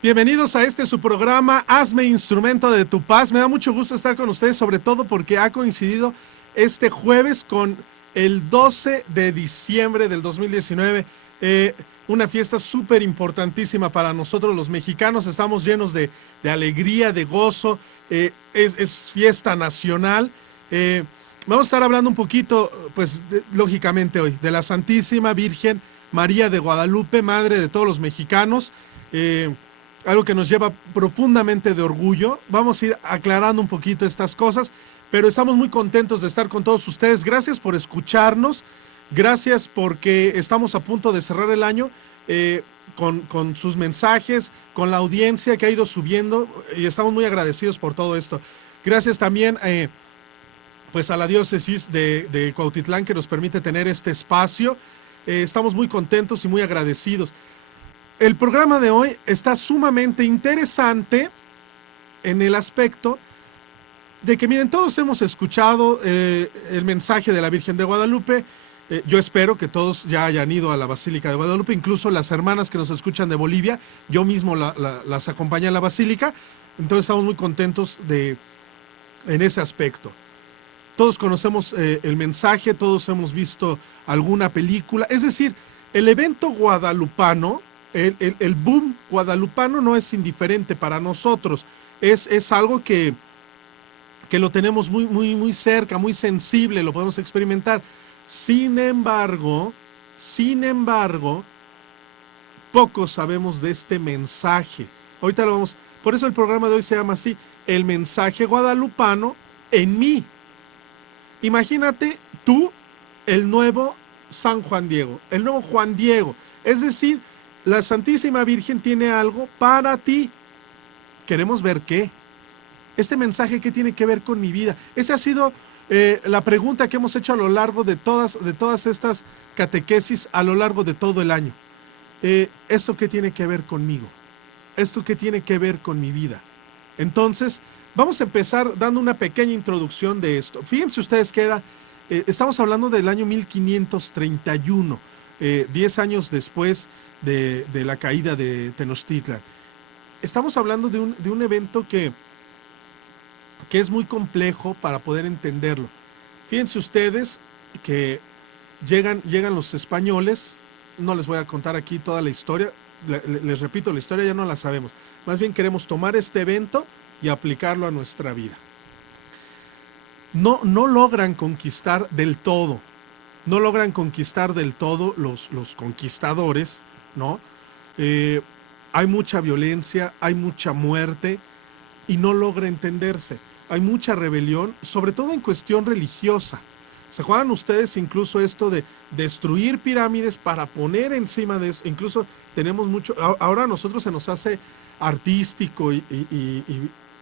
Bienvenidos a su programa, Hazme Instrumento de tu Paz. Me da mucho gusto estar con ustedes, sobre todo porque ha coincidido este jueves con el 12 de diciembre del 2019. Una fiesta súper importantísima para nosotros los mexicanos. Estamos llenos de alegría, de gozo. Es fiesta nacional. Vamos a estar hablando un poquito, pues, lógicamente hoy, de la Santísima Virgen María de Guadalupe, Madre de todos los mexicanos. Algo que nos lleva profundamente de orgullo. Vamos a ir aclarando un poquito estas cosas, pero estamos muy contentos de estar con todos ustedes. Gracias por escucharnos, gracias porque estamos a punto de cerrar el año con sus mensajes, con la audiencia que ha ido subiendo, y estamos muy agradecidos por todo esto. Gracias también pues a la diócesis de Cuautitlán, que nos permite tener este espacio. Estamos muy contentos y muy agradecidos. El programa de hoy está sumamente interesante en el aspecto de que, miren, todos hemos escuchado el mensaje de la Virgen de Guadalupe. Yo espero que todos ya hayan ido a la Basílica de Guadalupe, incluso las hermanas que nos escuchan de Bolivia. Yo mismo las acompañé a la Basílica, entonces estamos muy contentos en ese aspecto. Todos conocemos el mensaje, todos hemos visto alguna película. Es decir, el evento guadalupano, el boom guadalupano no es indiferente para nosotros. Es algo que lo tenemos muy cerca, muy sensible, lo podemos experimentar. Sin embargo, poco sabemos de este mensaje. Ahorita lo vamos, por eso el programa de hoy se llama así, el mensaje guadalupano en mí. Imagínate tú, el nuevo San Juan Diego, el nuevo Juan Diego. Es decir, la Santísima Virgen tiene algo para ti. Queremos ver qué. Este mensaje, ¿qué tiene que ver con mi vida? Esa ha sido la pregunta que hemos hecho a lo largo de todas estas catequesis a lo largo de todo el año. ¿Esto qué tiene que ver conmigo? ¿Esto qué tiene que ver con mi vida? Entonces, vamos a empezar dando una pequeña introducción de esto. Fíjense ustedes que estamos hablando del año 1531, 10 años después de la caída de Tenochtitlan. Estamos hablando de un evento que es muy complejo para poder entenderlo. Fíjense ustedes que llegan los españoles. No les voy a contar aquí toda la historia. Les repito, la historia ya no la sabemos. Más bien queremos tomar este evento y aplicarlo a nuestra vida. No logran conquistar del todo. No logran conquistar del todo los conquistadores, ¿no? Hay mucha violencia, hay mucha muerte y no logra entenderse. Hay mucha rebelión, sobre todo en cuestión religiosa. ¿Se acuerdan ustedes incluso esto de destruir pirámides para poner encima de eso? Incluso tenemos mucho, ahora a nosotros se nos hace artístico y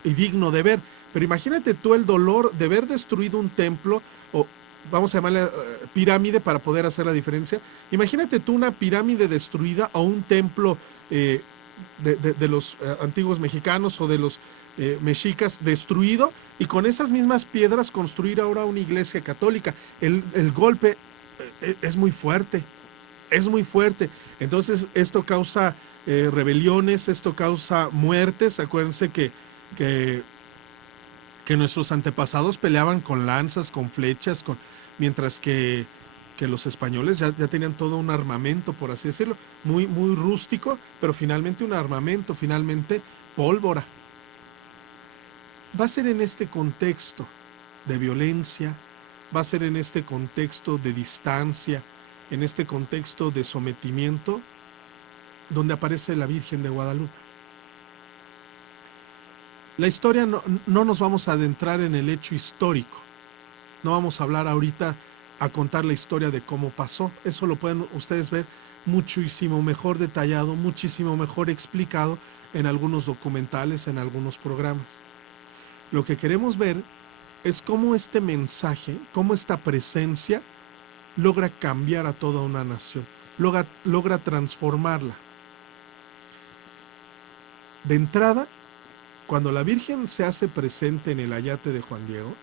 digno de ver, pero imagínate tú el dolor de ver destruido un templo, o vamos a llamarle pirámide para poder hacer la diferencia. Imagínate tú una pirámide destruida o un templo de los antiguos mexicanos o de los mexicas destruido, y con esas mismas piedras construir ahora una iglesia católica. El golpe es muy fuerte, es muy fuerte. Entonces esto causa rebeliones, esto causa muertes. Acuérdense que nuestros antepasados peleaban con lanzas, con flechas, mientras que los españoles ya tenían todo un armamento, por así decirlo, muy rústico, pero finalmente un armamento, finalmente pólvora. Va a ser en este contexto de violencia, va a ser en este contexto de distancia, en este contexto de sometimiento, donde aparece la Virgen de Guadalupe. La historia no nos vamos a adentrar en el hecho histórico, no vamos a hablar ahorita a contar la historia de cómo pasó. Eso lo pueden ustedes ver muchísimo mejor detallado, muchísimo mejor explicado en algunos documentales, en algunos programas. Lo que queremos ver es cómo este mensaje, cómo esta presencia logra cambiar a toda una nación, logra transformarla. De entrada, cuando la Virgen se hace presente en el ayate de Juan Diego,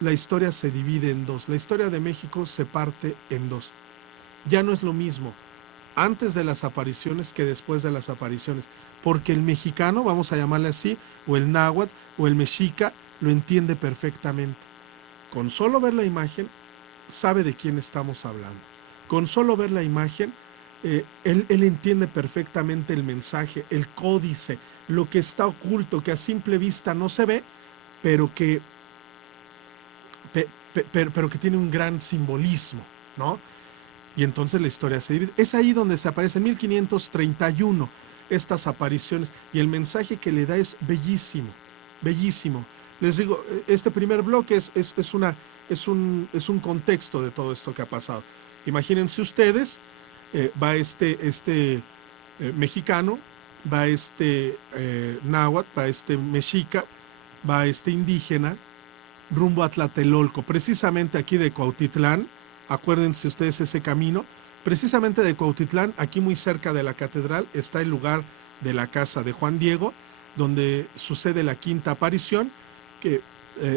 la historia se divide en dos. La historia de México se parte en dos. Ya no es lo mismo. antes de las apariciones que después de las apariciones, porque el mexicano, vamos a llamarle así, o el náhuatl, o el mexica, lo entiende perfectamente. Con solo ver la imagen, sabe de quién estamos hablando. Con solo ver la imagen, él entiende perfectamente el mensaje, el códice, lo que está oculto, que a simple vista no se ve, pero que, pero que tiene un gran simbolismo, ¿no? Y entonces la historia se divide. Es ahí donde se aparece en 1531 estas apariciones, y el mensaje que le da es bellísimo, bellísimo. Les digo, este primer bloque es un contexto de todo esto que ha pasado. Imagínense ustedes, va este mexicano, va náhuatl, va mexica, va indígena, rumbo a Tlatelolco, precisamente aquí de Cuautitlán. Acuérdense ustedes ese camino. Precisamente de Cuautitlán, aquí muy cerca de la catedral, está el lugar de la casa de Juan Diego, donde sucede la quinta aparición, que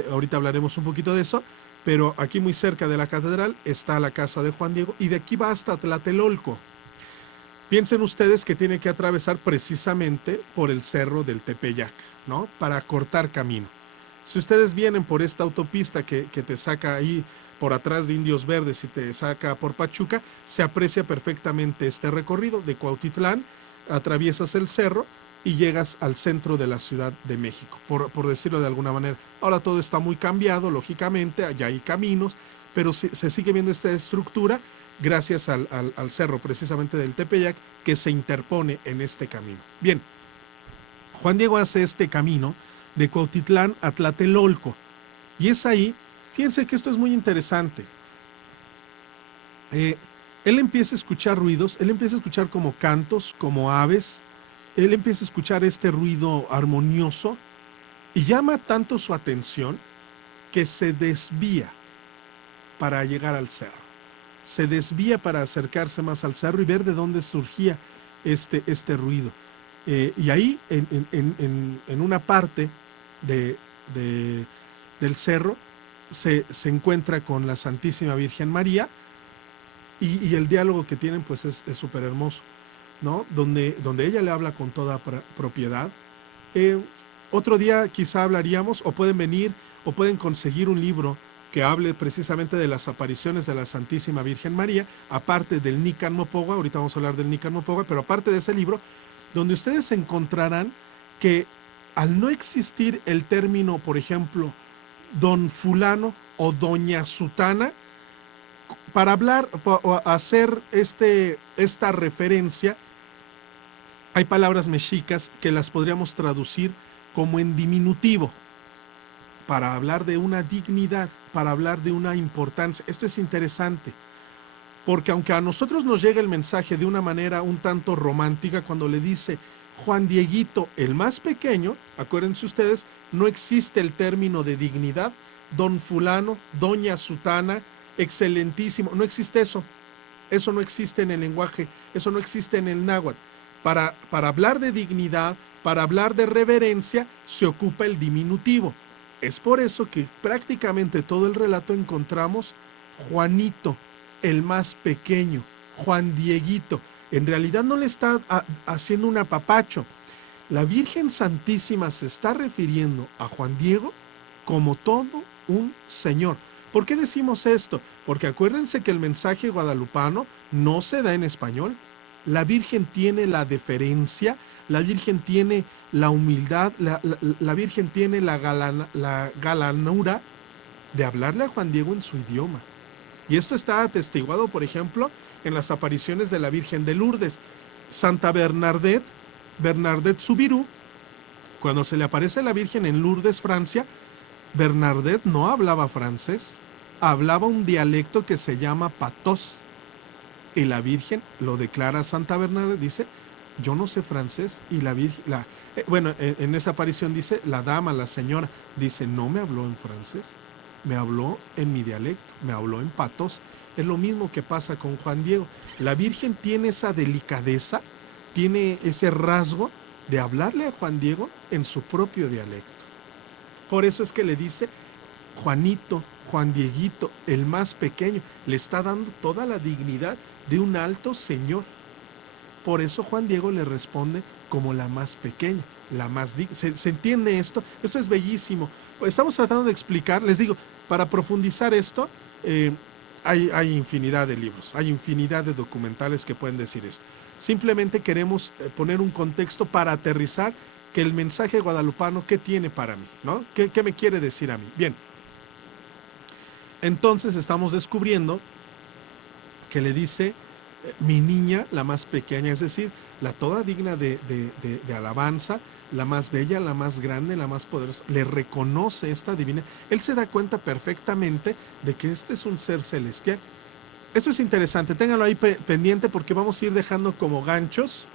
ahorita hablaremos un poquito de eso, pero aquí muy cerca de la catedral está la casa de Juan Diego, y de aquí va hasta Tlatelolco. Piensen ustedes que tiene que atravesar precisamente por el cerro del Tepeyac, ¿no? Para cortar camino. Si ustedes vienen por esta autopista que te saca ahí por atrás de Indios Verdes y te saca por Pachuca, se aprecia perfectamente este recorrido de Cuautitlán, atraviesas el cerro y llegas al centro de la Ciudad de México, por decirlo de alguna manera. Ahora todo está muy cambiado, lógicamente, allá hay caminos, pero se sigue viendo esta estructura gracias al cerro precisamente del Tepeyac, que se interpone en este camino. Bien, Juan Diego hace este camino de Cuautitlán a Tlatelolco, y es ahí. Fíjense que esto es muy interesante. Él empieza a escuchar ruidos, él empieza a escuchar como cantos, como aves, él empieza a escuchar este ruido armonioso, y llama tanto su atención que se desvía para llegar al cerro. Se desvía para acercarse más al cerro y ver de dónde surgía este ruido. Y ahí, en una parte del cerro, se encuentra con la Santísima Virgen María, y el diálogo que tienen pues es súper hermoso, ¿no? Donde ella le habla con toda propiedad. Otro día quizá hablaríamos, o pueden venir, o pueden conseguir un libro que hable precisamente de las apariciones de la Santísima Virgen María, aparte del Nican Mopogua. Ahorita vamos a hablar del Nican Mopogua, pero aparte de ese libro, donde ustedes encontrarán que al no existir el término, por ejemplo, don fulano o doña sutana, para hablar o hacer esta referencia, hay palabras mexicas que las podríamos traducir como en diminutivo, para hablar de una dignidad, para hablar de una importancia. Esto es interesante, porque aunque a nosotros nos llega el mensaje de una manera un tanto romántica, cuando le dice Juan Dieguito, el más pequeño, acuérdense ustedes, no existe el término de dignidad, don fulano, doña sutana, excelentísimo, no existe eso. Eso no existe en el lenguaje, eso no existe en el náhuatl. Para hablar de dignidad, para hablar de reverencia, se ocupa el diminutivo. Es por eso que prácticamente todo el relato encontramos Juanito, el más pequeño, Juan Dieguito. En realidad no le está haciendo un apapacho. La Virgen Santísima se está refiriendo a Juan Diego como todo un señor. ¿Por qué decimos esto? Porque acuérdense que el mensaje guadalupano no se da en español. La Virgen tiene la deferencia, la Virgen tiene la humildad, la Virgen tiene la galanura de hablarle a Juan Diego en su idioma. Y esto está atestiguado, por ejemplo, en las apariciones de la Virgen de Lourdes. Santa Bernadette Soubirous, cuando se le aparece a la Virgen en Lourdes, Francia, Bernadette no hablaba francés, hablaba un dialecto que se llama patos. Y la Virgen lo declara a Santa Bernadette, dice, yo no sé francés. Y la Virgen, en esa aparición dice, la dama, la señora, dice, no me habló en francés, me habló en mi dialecto, me habló en patos. Es lo mismo que pasa con Juan Diego. La Virgen tiene esa delicadeza, tiene ese rasgo de hablarle a Juan Diego en su propio dialecto. Por eso es que le dice Juanito, Juan Dieguito, el más pequeño. Le está dando toda la dignidad de un alto señor. Por eso Juan Diego le responde como la más pequeña, la más digna. ¿Se entiende esto? Esto es bellísimo. Estamos tratando de explicar, les digo, para profundizar esto, hay infinidad de libros, hay infinidad de documentales que pueden decir esto. Simplemente queremos poner un contexto para aterrizar que el mensaje guadalupano, ¿qué tiene para mí? ¿No? ¿Qué me quiere decir a mí? Bien, entonces estamos descubriendo que le dice mi niña, la más pequeña, es decir, la toda digna de alabanza, la más bella, la más grande, la más poderosa, le reconoce esta divina. Él se da cuenta perfectamente de que este es un ser celestial. Esto es interesante, ténganlo ahí pendiente porque vamos a ir dejando como ganchos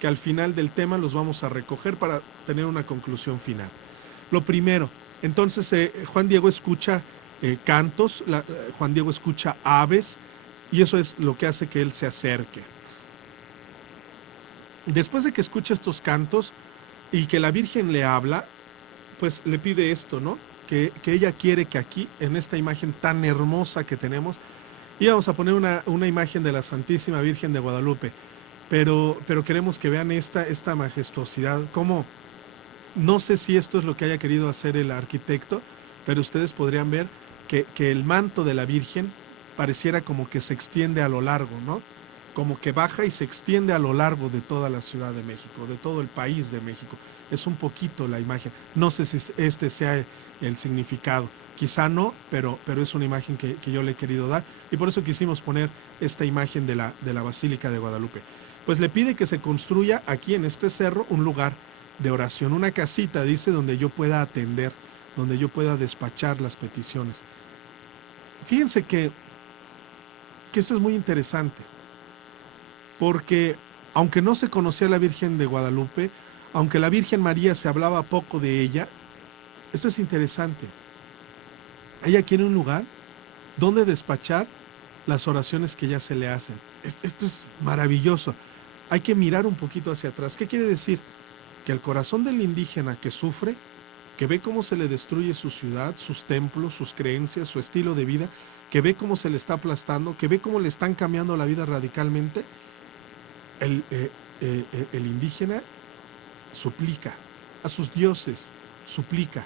que al final del tema los vamos a recoger para tener una conclusión final. Lo primero, entonces Juan Diego escucha cantos, Juan Diego escucha aves, y eso es lo que hace que él se acerque. Después de que escucha estos cantos y que la Virgen le habla, pues le pide esto, ¿no? Que ella quiere que aquí, en esta imagen tan hermosa que tenemos, y vamos a poner una imagen de la Santísima Virgen de Guadalupe, pero queremos que vean esta majestuosidad, como no sé si esto es lo que haya querido hacer el arquitecto, pero ustedes podrían ver que el manto de la Virgen pareciera como que se extiende a lo largo, ¿no? Como que baja y se extiende a lo largo de toda la Ciudad de México, de todo el país de México. Es un poquito la imagen. No sé si este sea el significado. Quizá no, pero es una imagen que yo le he querido dar. Y por eso quisimos poner esta imagen de la Basílica de Guadalupe. Pues le pide que se construya aquí en este cerro un lugar de oración, una casita, dice, donde yo pueda atender, donde yo pueda despachar las peticiones. Fíjense que esto es muy interesante, porque aunque no se conocía a la Virgen de Guadalupe, aunque la Virgen María se hablaba poco de ella, esto es interesante. Ella quiere un lugar donde despachar las oraciones que ya se le hacen. Esto es maravilloso. Hay que mirar un poquito hacia atrás. ¿Qué quiere decir? Que el corazón del indígena que sufre, que ve cómo se le destruye su ciudad, sus templos, sus creencias, su estilo de vida, que ve cómo se le está aplastando, que ve cómo le están cambiando la vida radicalmente, el indígena suplica a sus dioses, suplica.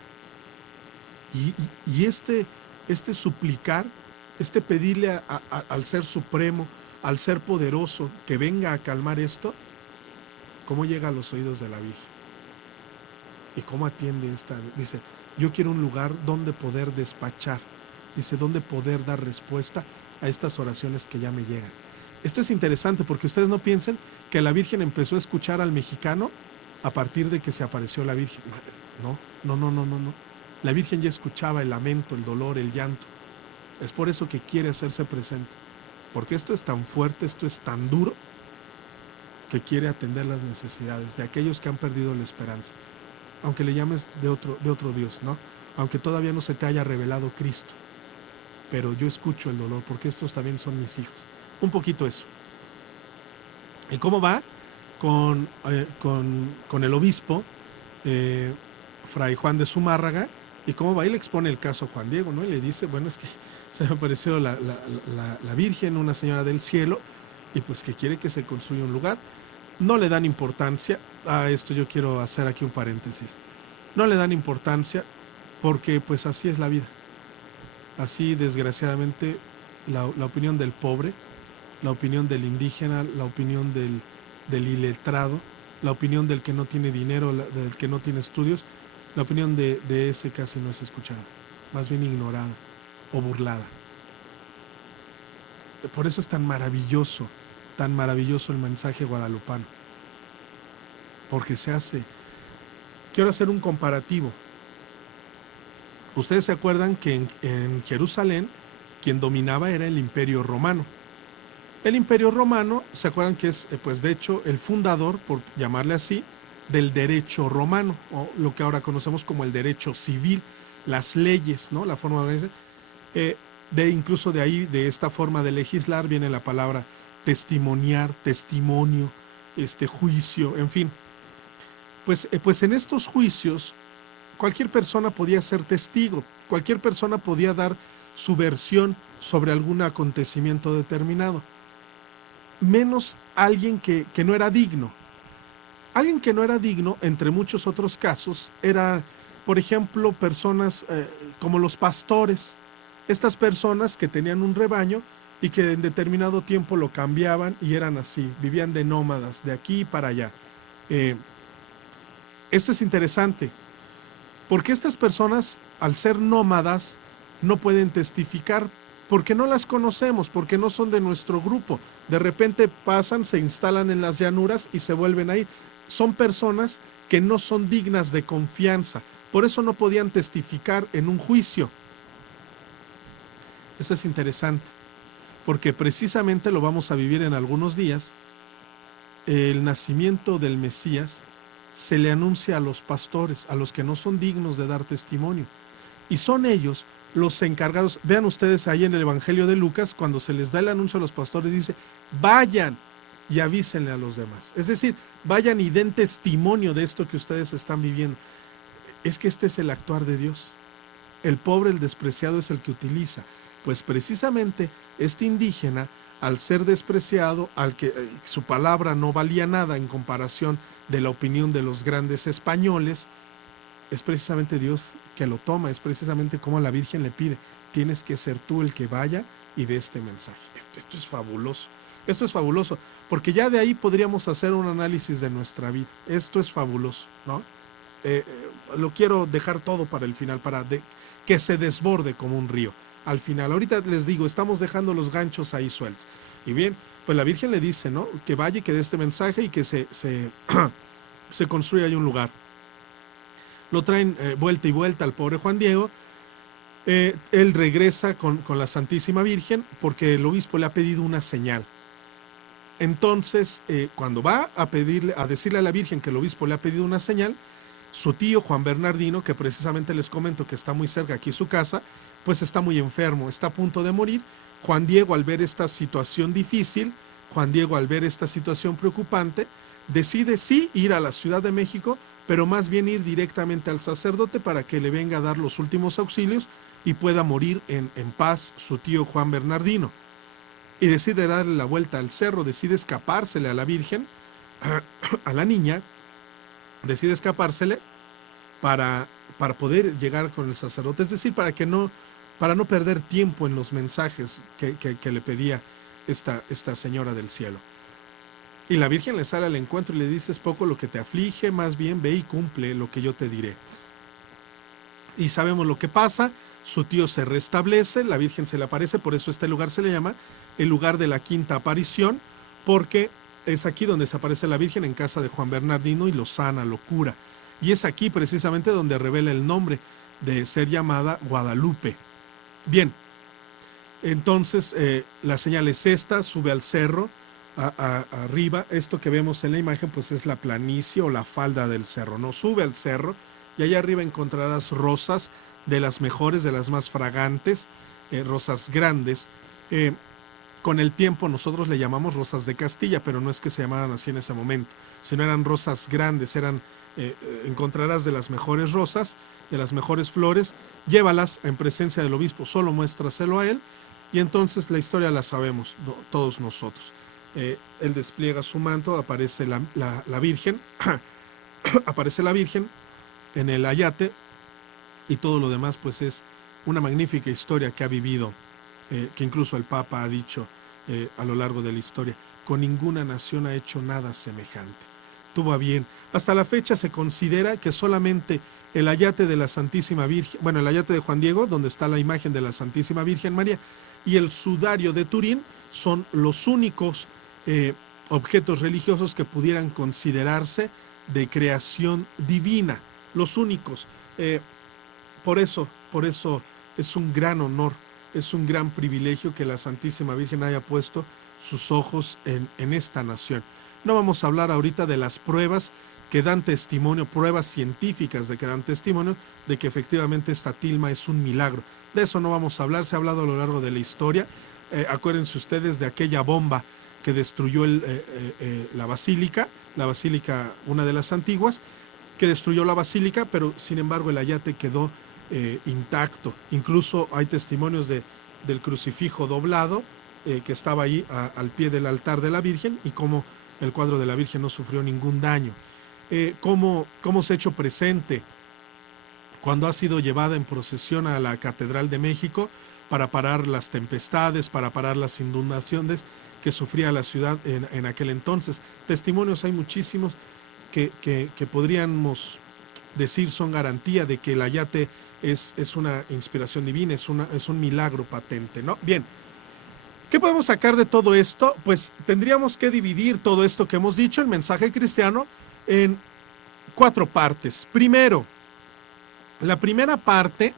Y este suplicar, este pedirle al Ser Supremo, al Ser Poderoso, que venga a calmar esto, ¿cómo llega a los oídos de la Virgen? ¿Y cómo atiende esta? Dice, yo quiero un lugar donde poder despachar, dice, donde poder dar respuesta a estas oraciones que ya me llegan. Esto es interesante porque ustedes no piensen que la Virgen empezó a escuchar al mexicano a partir de que se apareció la Virgen. No. La Virgen ya escuchaba el lamento, el dolor, el llanto. Es por eso que quiere hacerse presente, porque esto es tan fuerte, esto es tan duro, que quiere atender las necesidades de aquellos que han perdido la esperanza, aunque le llames de otro Dios, ¿no? Aunque todavía no se te haya revelado Cristo, pero yo escucho el dolor, porque estos también son mis hijos. Un poquito eso. ¿Y cómo va? Con el obispo, Fray Juan de Zumárraga, y cómo va y le expone el caso a Juan Diego, ¿no? Y le dice, bueno, es que se me apareció la Virgen, una señora del cielo, y pues que quiere que se construya un lugar. No le dan importancia a esto. Yo quiero hacer aquí un paréntesis. No le dan importancia porque pues así es la vida. Así, desgraciadamente, la opinión del pobre, la opinión del indígena, la opinión del iletrado, la opinión del que no tiene dinero, del que no tiene estudios, la opinión de ese casi no es escuchada, más bien ignorada o burlada. Por eso es tan maravilloso el mensaje guadalupano, porque se hace. Quiero hacer un comparativo. Ustedes se acuerdan que en Jerusalén quien dominaba era el Imperio Romano. El Imperio Romano, se acuerdan que es, pues de hecho, el fundador, por llamarle así, del derecho romano, o lo que ahora conocemos como el derecho civil, las leyes, ¿no? La forma incluso de ahí, de esta forma de legislar, viene la palabra testimoniar, testimonio, juicio, en fin. Pues en estos juicios, cualquier persona podía ser testigo, cualquier persona podía dar su versión sobre algún acontecimiento determinado, menos alguien que no era digno. Alguien que no era digno, entre muchos otros casos, era, por ejemplo, personas como los pastores. Estas personas que tenían un rebaño y que en determinado tiempo lo cambiaban y eran así, vivían de nómadas, de aquí para allá. Esto es interesante, porque estas personas, al ser nómadas, no pueden testificar porque no las conocemos, porque no son de nuestro grupo. De repente pasan, se instalan en las llanuras y se vuelven a ir. Son personas que no son dignas de confianza, por eso no podían testificar en un juicio. Esto es interesante, porque precisamente lo vamos a vivir en algunos días. El nacimiento del Mesías se le anuncia a los pastores, a los que no son dignos de dar testimonio. Y son ellos los encargados. Vean ustedes ahí en el Evangelio de Lucas, cuando se les da el anuncio a los pastores, dice, vayan y avísenle a los demás. Es decir, vayan y den testimonio de esto que ustedes están viviendo. Es que este es el actuar de Dios. El pobre, el despreciado es el que utiliza. Pues precisamente este indígena, al ser despreciado, al que su palabra no valía nada en comparación de la opinión de los grandes españoles, es precisamente Dios que lo toma, es precisamente como la Virgen le pide, tienes que ser tú el que vaya y dé este mensaje. Esto es fabuloso, esto es fabuloso, porque ya de ahí podríamos hacer un análisis de nuestra vida. Esto es fabuloso, ¿no? Lo quiero dejar todo para el final, para que se desborde como un río. Al final, ahorita les digo, estamos dejando los ganchos ahí sueltos. Y bien, pues la Virgen le dice, ¿no? Que vaya y que dé este mensaje y que se construya ahí un lugar. Lo traen vuelta y vuelta al pobre Juan Diego. Él regresa con la Santísima Virgen porque el obispo le ha pedido una señal. Entonces, cuando va a decirle a la Virgen que el obispo le ha pedido una señal, su tío Juan Bernardino, que precisamente les comento que está muy cerca aquí su casa, pues está muy enfermo, está a punto de morir. Juan Diego, al ver esta situación difícil, Juan Diego, al ver esta situación preocupante, decide sí ir a la Ciudad de México, pero más bien ir directamente al sacerdote para que le venga a dar los últimos auxilios y pueda morir en paz su tío Juan Bernardino. Y decide darle la vuelta al cerro, decide escapársele a la Virgen, a la niña, decide escapársele para poder llegar con el sacerdote, es decir, para no perder tiempo en los mensajes que le pedía esta señora del cielo. Y la Virgen le sale al encuentro y le dice, es poco lo que te aflige, más bien ve y cumple lo que yo te diré. Y sabemos lo que pasa, su tío se restablece, la Virgen se le aparece, por eso este lugar se le llama el lugar de la quinta aparición, porque es aquí donde se aparece la Virgen en casa de Juan Bernardino y lo sana, lo cura. Y es aquí precisamente donde revela el nombre de ser llamada Guadalupe. Bien, entonces la señal es esta, sube al cerro, arriba, esto que vemos en la imagen pues es la planicie o la falda del cerro, ¿no? Sube al cerro y allá arriba encontrarás rosas de las mejores, de las más fragantes, rosas grandes. Con el tiempo nosotros le llamamos rosas de Castilla, pero no es que se llamaran así en ese momento, sino eran rosas grandes, encontrarás de las mejores rosas, de las mejores flores, llévalas en presencia del obispo, solo muéstraselo a él, y entonces la historia la sabemos todos nosotros. Él despliega su manto, aparece la Virgen, aparece la Virgen en el ayate, y todo lo demás pues es una magnífica historia que ha vivido, que incluso el Papa ha dicho a lo largo de la historia, con ninguna nación ha hecho nada semejante. Tuvo a bien. Hasta la fecha se considera que solamente el ayate de la Santísima Virgen, bueno, el ayate de Juan Diego, donde está la imagen de la Santísima Virgen María, y el sudario de Turín son los únicos objetos religiosos que pudieran considerarse de creación divina, los únicos. Por eso es un gran honor, es un gran privilegio que la Santísima Virgen haya puesto sus ojos en esta nación. No vamos a hablar ahorita de las pruebas que dan testimonio, pruebas científicas de que dan testimonio de que efectivamente esta tilma es un milagro. De eso no vamos a hablar, se ha hablado a lo largo de la historia. Acuérdense ustedes de aquella bomba que destruyó la basílica, una de las antiguas, que destruyó la basílica, pero sin embargo el ayate quedó intacto. Incluso hay testimonios del crucifijo doblado que estaba ahí al pie del altar de la Virgen y cómo el cuadro de la Virgen no sufrió ningún daño. Cómo se ha hecho presente cuando ha sido llevada en procesión a la Catedral de México para parar las tempestades, para parar las inundaciones que sufría la ciudad en aquel entonces. Testimonios hay muchísimos que podríamos decir son garantía de que el ayate es una inspiración divina, es un milagro patente, ¿no? Bien, ¿qué podemos sacar de todo esto? Pues tendríamos que dividir todo esto que hemos dicho, el mensaje cristiano, en 4 partes. Primero, la primera parte,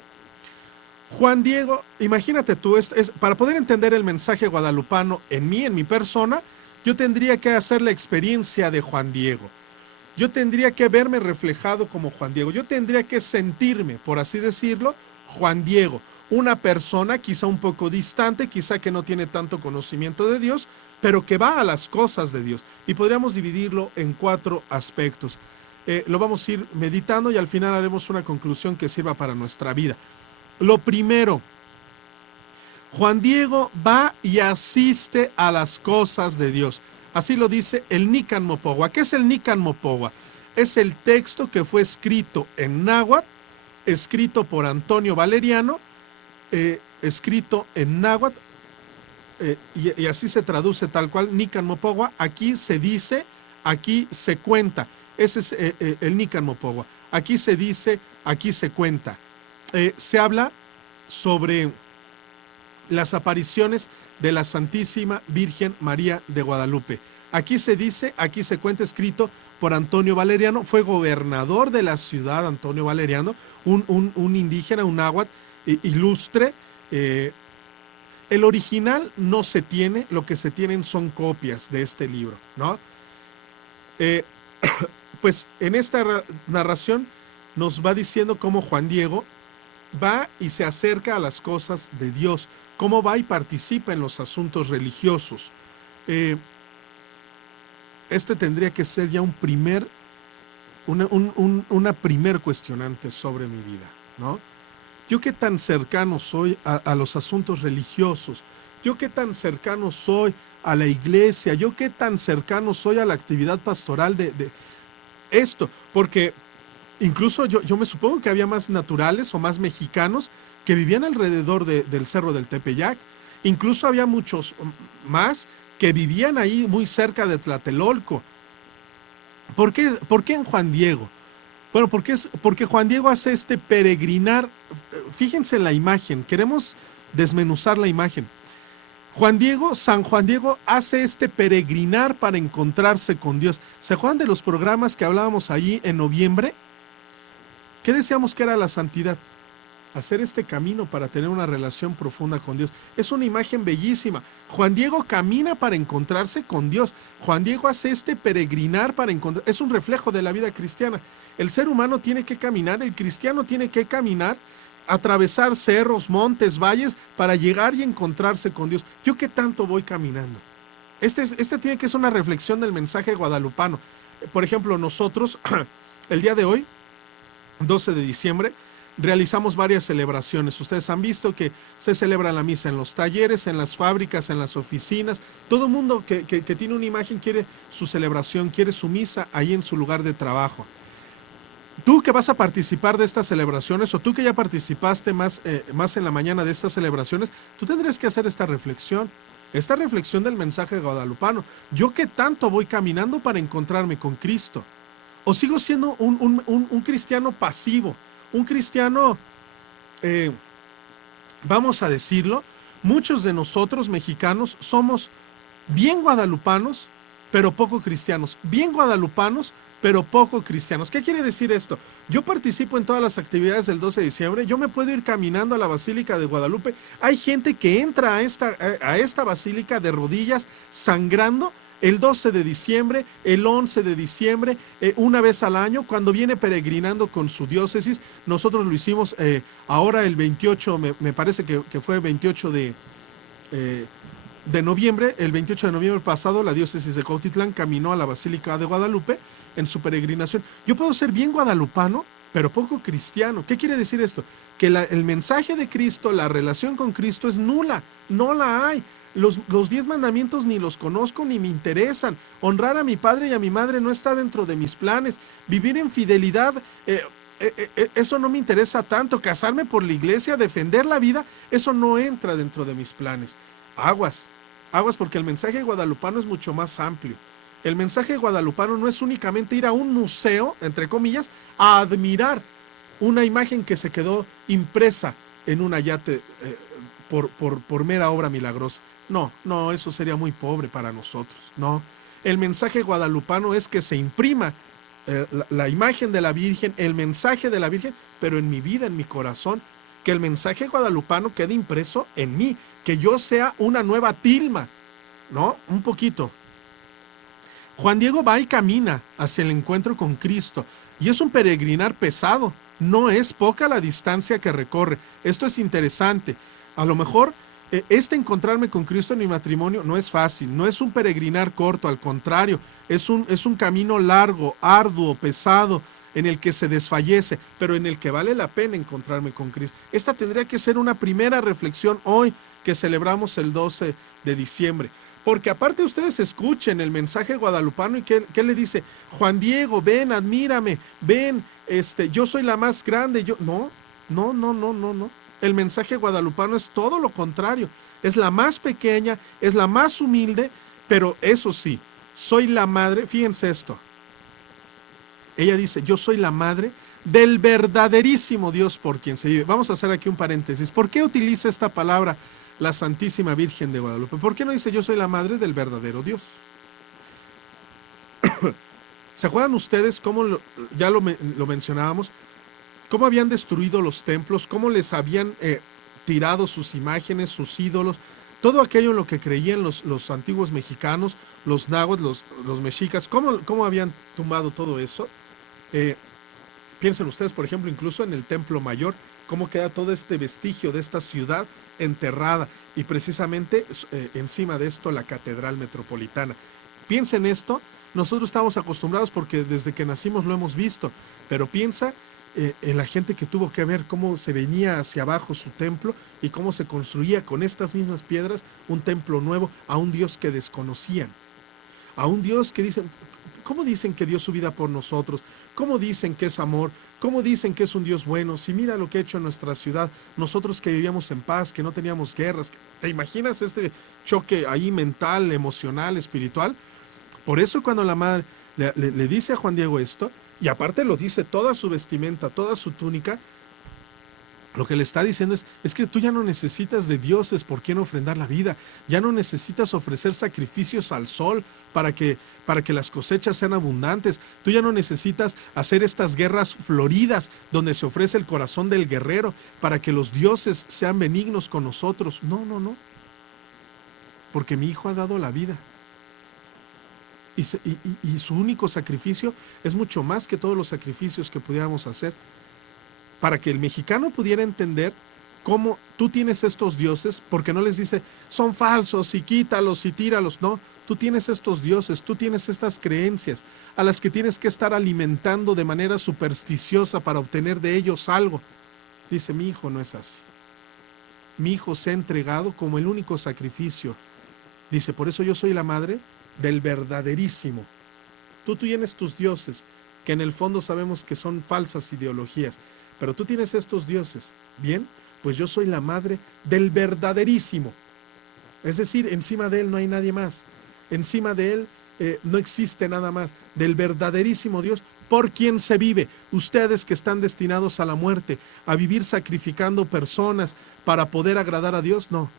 Juan Diego, imagínate tú, para poder entender el mensaje guadalupano en mi persona, yo tendría que hacer la experiencia de Juan Diego. Yo tendría que verme reflejado como Juan Diego. Yo tendría que sentirme, por así decirlo, Juan Diego. Una persona quizá un poco distante, quizá que no tiene tanto conocimiento de Dios, pero que va a las cosas de Dios. Y podríamos dividirlo en 4 aspectos. Lo vamos a ir meditando y al final haremos una conclusión que sirva para nuestra vida. Lo primero, Juan Diego va y asiste a las cosas de Dios. Así lo dice el Nican Mopogua. ¿Qué es el Nican Mopogua? Es el texto que fue escrito en náhuatl, escrito por Antonio Valeriano, escrito en náhuatl, y así se traduce tal cual, Nican Mopogua. Aquí se dice, aquí se cuenta. Ese es el Nican Mopogua. Aquí se dice, aquí se cuenta. Se habla sobre las apariciones de la Santísima Virgen María de Guadalupe. Aquí se dice, aquí se cuenta, escrito por Antonio Valeriano. Fue gobernador de la ciudad, Antonio Valeriano, un indígena, un náhuatl ilustre. El original no se tiene, lo que se tienen son copias de este libro, ¿no? Pues en esta narración nos va diciendo cómo Juan Diego va y se acerca a las cosas de Dios, cómo va y participa en los asuntos religiosos. Este tendría que ser ya una primer cuestionante sobre mi vida, ¿no? Yo qué tan cercano soy a los asuntos religiosos, yo qué tan cercano soy a la iglesia, yo qué tan cercano soy a la actividad pastoral de esto, porque incluso yo me supongo que había más naturales o más mexicanos que vivían alrededor del Cerro del Tepeyac. Incluso había muchos más que vivían ahí muy cerca de Tlatelolco. ¿Por qué en Juan Diego? Bueno, porque Juan Diego hace este peregrinar. Fíjense en la imagen, queremos desmenuzar la imagen. San Juan Diego hace este peregrinar para encontrarse con Dios. ¿Se acuerdan de los programas que hablábamos allí en noviembre? ¿Qué decíamos que era la santidad? Hacer este camino para tener una relación profunda con Dios. Es una imagen bellísima. Juan Diego camina para encontrarse con Dios. Juan Diego hace este peregrinar para encontrar. Es un reflejo de la vida cristiana. El ser humano tiene que caminar, el cristiano tiene que caminar, atravesar cerros, montes, valles para llegar y encontrarse con Dios. ¿Yo qué tanto voy caminando? Este tiene que ser una reflexión del mensaje guadalupano. Por ejemplo, nosotros, el día de hoy, 12 de diciembre, realizamos varias celebraciones. Ustedes han visto que se celebra la misa en los talleres, en las fábricas, en las oficinas. Todo el mundo que tiene una imagen quiere su celebración, quiere su misa ahí en su lugar de trabajo. Tú que vas a participar de estas celebraciones, o tú que ya participaste más en la mañana de estas celebraciones, tú tendrías que hacer esta reflexión del mensaje guadalupano. ¿Yo qué tanto voy caminando para encontrarme con Cristo? ¿O sigo siendo un cristiano pasivo? Un cristiano, vamos a decirlo, muchos de nosotros mexicanos somos bien guadalupanos, pero poco cristianos. Bien guadalupanos, pero poco cristianos. ¿Qué quiere decir esto? Yo participo en todas las actividades del 12 de diciembre, yo me puedo ir caminando a la Basílica de Guadalupe. Hay gente que entra a esta basílica de rodillas, sangrando, el 12 de diciembre, el 11 de diciembre, una vez al año, cuando viene peregrinando con su diócesis. Nosotros lo hicimos ahora el 28, me parece que fue el 28 de noviembre, el 28 de noviembre pasado, la diócesis de Cuautitlán caminó a la Basílica de Guadalupe en su peregrinación. Yo puedo ser bien guadalupano, pero poco cristiano. ¿Qué quiere decir esto? Que el mensaje de Cristo, la relación con Cristo es nula, no la hay. Los 10 mandamientos ni los conozco ni me interesan. Honrar a mi padre y a mi madre no está dentro de mis planes. Vivir en fidelidad, eso no me interesa tanto. Casarme por la iglesia, defender la vida, eso no entra dentro de mis planes. Aguas, aguas, porque el mensaje guadalupano es mucho más amplio. El mensaje guadalupano no es únicamente ir a un museo, entre comillas, a admirar una imagen que se quedó impresa en un ayate por mera obra milagrosa. No, no, eso sería muy pobre para nosotros. No, el mensaje guadalupano es que se imprima la imagen de la Virgen, el mensaje de la Virgen, pero en mi vida, en mi corazón, que el mensaje guadalupano quede impreso en mí, que yo sea una nueva tilma, ¿no? Un poquito. Juan Diego va y camina hacia el encuentro con Cristo, y es un peregrinar pesado, no es poca la distancia que recorre. Esto es interesante. A lo mejor encontrarme con Cristo en mi matrimonio no es fácil, no es un peregrinar corto, al contrario, es un camino largo, arduo, pesado, en el que se desfallece, pero en el que vale la pena encontrarme con Cristo. Esta tendría que ser una primera reflexión hoy que celebramos el 12 de diciembre. Porque aparte ustedes escuchen el mensaje guadalupano y ¿qué le dice? Juan Diego, ven, admírame, ven, yo soy la más grande, no. El mensaje guadalupano es todo lo contrario, es la más pequeña, es la más humilde, pero eso sí, soy la madre, fíjense esto, ella dice, yo soy la madre del verdaderísimo Dios por quien se vive. Vamos a hacer aquí un paréntesis, ¿por qué utiliza esta palabra la Santísima Virgen de Guadalupe? ¿Por qué no dice yo soy la madre del verdadero Dios? ¿Se acuerdan ustedes cómo, ya lo mencionábamos, cómo habían destruido los templos, cómo les habían tirado sus imágenes, sus ídolos, todo aquello en lo que creían los antiguos mexicanos, los náhuatl, los mexicas, cómo habían tumbado todo eso? Piensen ustedes, por ejemplo, incluso en el Templo Mayor, cómo queda todo este vestigio de esta ciudad enterrada, y precisamente encima de esto la Catedral Metropolitana. Piensen esto, nosotros estamos acostumbrados porque desde que nacimos lo hemos visto, pero piensa en la gente que tuvo que ver cómo se venía hacia abajo su templo y cómo se construía con estas mismas piedras un templo nuevo a un Dios que desconocían, a un Dios que dicen, ¿cómo dicen que dio su vida por nosotros? ¿Cómo dicen que es amor? ¿Cómo dicen que es un Dios bueno? Si mira lo que ha hecho en nuestra ciudad, nosotros que vivíamos en paz, que no teníamos guerras. ¿Te imaginas este choque ahí mental, emocional, espiritual? Por eso cuando la madre le dice a Juan Diego esto, y aparte lo dice toda su vestimenta, toda su túnica, lo que le está diciendo es que tú ya no necesitas de dioses por quien ofrendar la vida, ya no necesitas ofrecer sacrificios al sol para que las cosechas sean abundantes, tú ya no necesitas hacer estas guerras floridas donde se ofrece el corazón del guerrero para que los dioses sean benignos con nosotros. No, porque mi hijo ha dado la vida. Y su único sacrificio es mucho más que todos los sacrificios que pudiéramos hacer. Para que el mexicano pudiera entender cómo tú tienes estos dioses, porque no les dice, son falsos y quítalos y tíralos. No, tú tienes estos dioses, tú tienes estas creencias a las que tienes que estar alimentando de manera supersticiosa para obtener de ellos algo. Dice, mi hijo no es así. Mi hijo se ha entregado como el único sacrificio. Dice, por eso yo soy la madre del verdaderísimo. Tú tienes tus dioses, que en el fondo sabemos que son falsas ideologías, pero tú tienes estos dioses. Bien, pues yo soy la madre del verdaderísimo. Es decir, encima de él no hay nadie más. Encima de él no existe nada más. Del verdaderísimo Dios por quien se vive. Ustedes que están destinados a la muerte, a vivir sacrificando personas para poder agradar a Dios, no.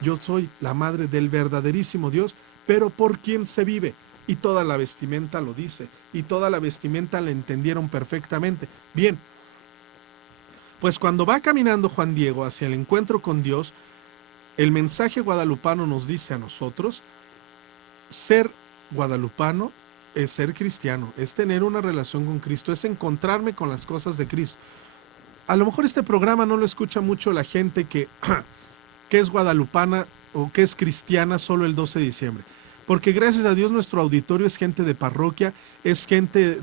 Yo soy la madre del verdaderísimo Dios, pero por quien se vive. Y toda la vestimenta lo dice. Y toda la vestimenta la entendieron perfectamente. Bien. Pues cuando va caminando Juan Diego hacia el encuentro con Dios, el mensaje guadalupano nos dice a nosotros, ser guadalupano es ser cristiano, es tener una relación con Cristo, es encontrarme con las cosas de Cristo. A lo mejor este programa no lo escucha mucho la gente que es guadalupana o que es cristiana solo el 12 de diciembre. Porque gracias a Dios nuestro auditorio es gente de parroquia, es gente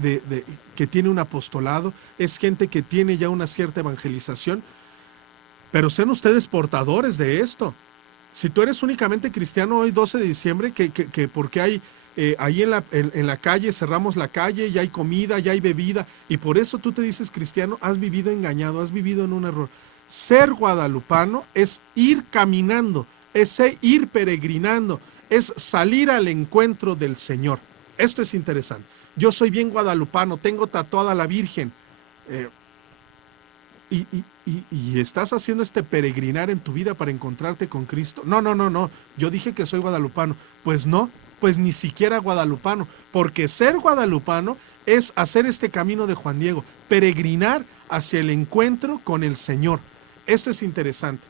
que tiene un apostolado, es gente que tiene ya una cierta evangelización, pero sean ustedes portadores de esto. Si tú eres únicamente cristiano hoy 12 de diciembre, que porque hay ahí en la calle, cerramos la calle, ya hay comida, ya hay bebida, y por eso tú te dices cristiano, has vivido engañado, has vivido en un error. Ser guadalupano es ir caminando, es ir peregrinando, es salir al encuentro del Señor. Esto es interesante. Yo soy bien guadalupano, tengo tatuada a la Virgen. Eh, y estás haciendo este peregrinar en tu vida para encontrarte con Cristo. No, no, no, no. Yo dije que soy guadalupano. Pues no, pues ni siquiera guadalupano. Porque ser guadalupano es hacer este camino de Juan Diego, peregrinar hacia el encuentro con el Señor. Esto es interesante.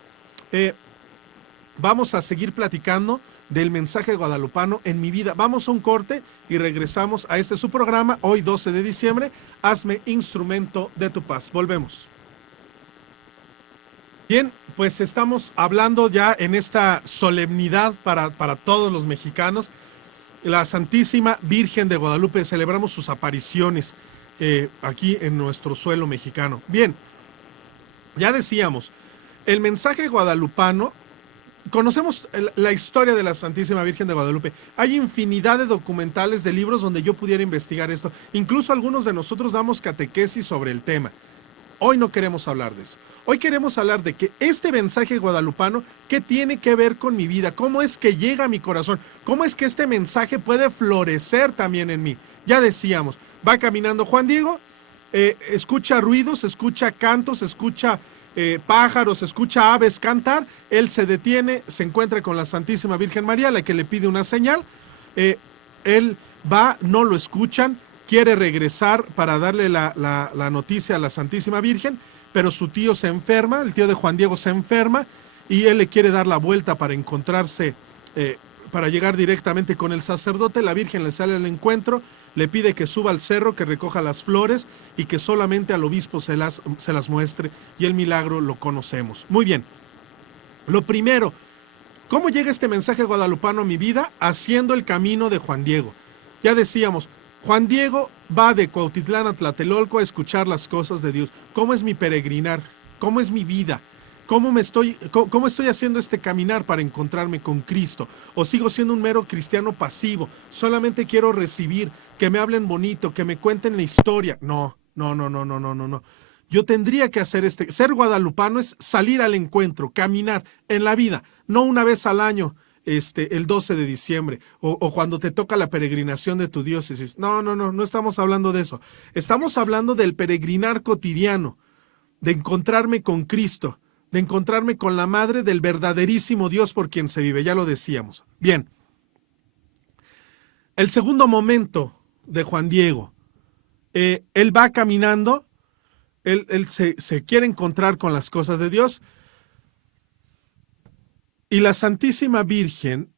Vamos a seguir platicando del mensaje guadalupano en mi vida. Vamos a un corte y regresamos a su programa, hoy 12 de diciembre, Hazme instrumento de tu paz. Volvemos. Bien, pues estamos hablando ya en esta solemnidad para todos los mexicanos. La Santísima Virgen de Guadalupe, celebramos sus apariciones aquí en nuestro suelo mexicano. Bien, ya decíamos, el mensaje guadalupano, conocemos la historia de la Santísima Virgen de Guadalupe. Hay infinidad de documentales, de libros donde yo pudiera investigar esto. Incluso algunos de nosotros damos catequesis sobre el tema. Hoy no queremos hablar de eso. Hoy queremos hablar de que este mensaje guadalupano, ¿qué tiene que ver con mi vida? ¿Cómo es que llega a mi corazón? ¿Cómo es que este mensaje puede florecer también en mí? Ya decíamos, va caminando Juan Diego, escucha ruidos, escucha cantos, escucha pájaros, escucha aves cantar, él se detiene, se encuentra con la Santísima Virgen María, la que le pide una señal, él va, no lo escuchan, quiere regresar para darle la noticia a la Santísima Virgen, pero su tío se enferma, el tío de Juan Diego se enferma, y él le quiere dar la vuelta para encontrarse, para llegar directamente con el sacerdote. La Virgen le sale al encuentro, le pide que suba al cerro, que recoja las flores y que solamente al obispo se las muestre, y el milagro lo conocemos. Muy bien, lo primero, ¿cómo llega este mensaje guadalupano a mi vida? Haciendo el camino de Juan Diego. Ya decíamos, Juan Diego va de Cuautitlán a Tlatelolco a escuchar las cosas de Dios. ¿Cómo es mi peregrinar? ¿Cómo es mi vida? ¿Cómo estoy haciendo este caminar para encontrarme con Cristo? ¿O sigo siendo un mero cristiano pasivo? Solamente quiero recibir, que me hablen bonito, que me cuenten la historia. No. Yo tendría que hacer ser guadalupano es salir al encuentro, caminar en la vida, no una vez al año, el 12 de diciembre, o cuando te toca la peregrinación de tu diócesis. No estamos hablando de eso. Estamos hablando del peregrinar cotidiano, de encontrarme con Cristo, de encontrarme con la madre del verdaderísimo Dios por quien se vive, ya lo decíamos. Bien, el segundo momento de Juan Diego, él va caminando, él se quiere encontrar con las cosas de Dios, y la Santísima Virgen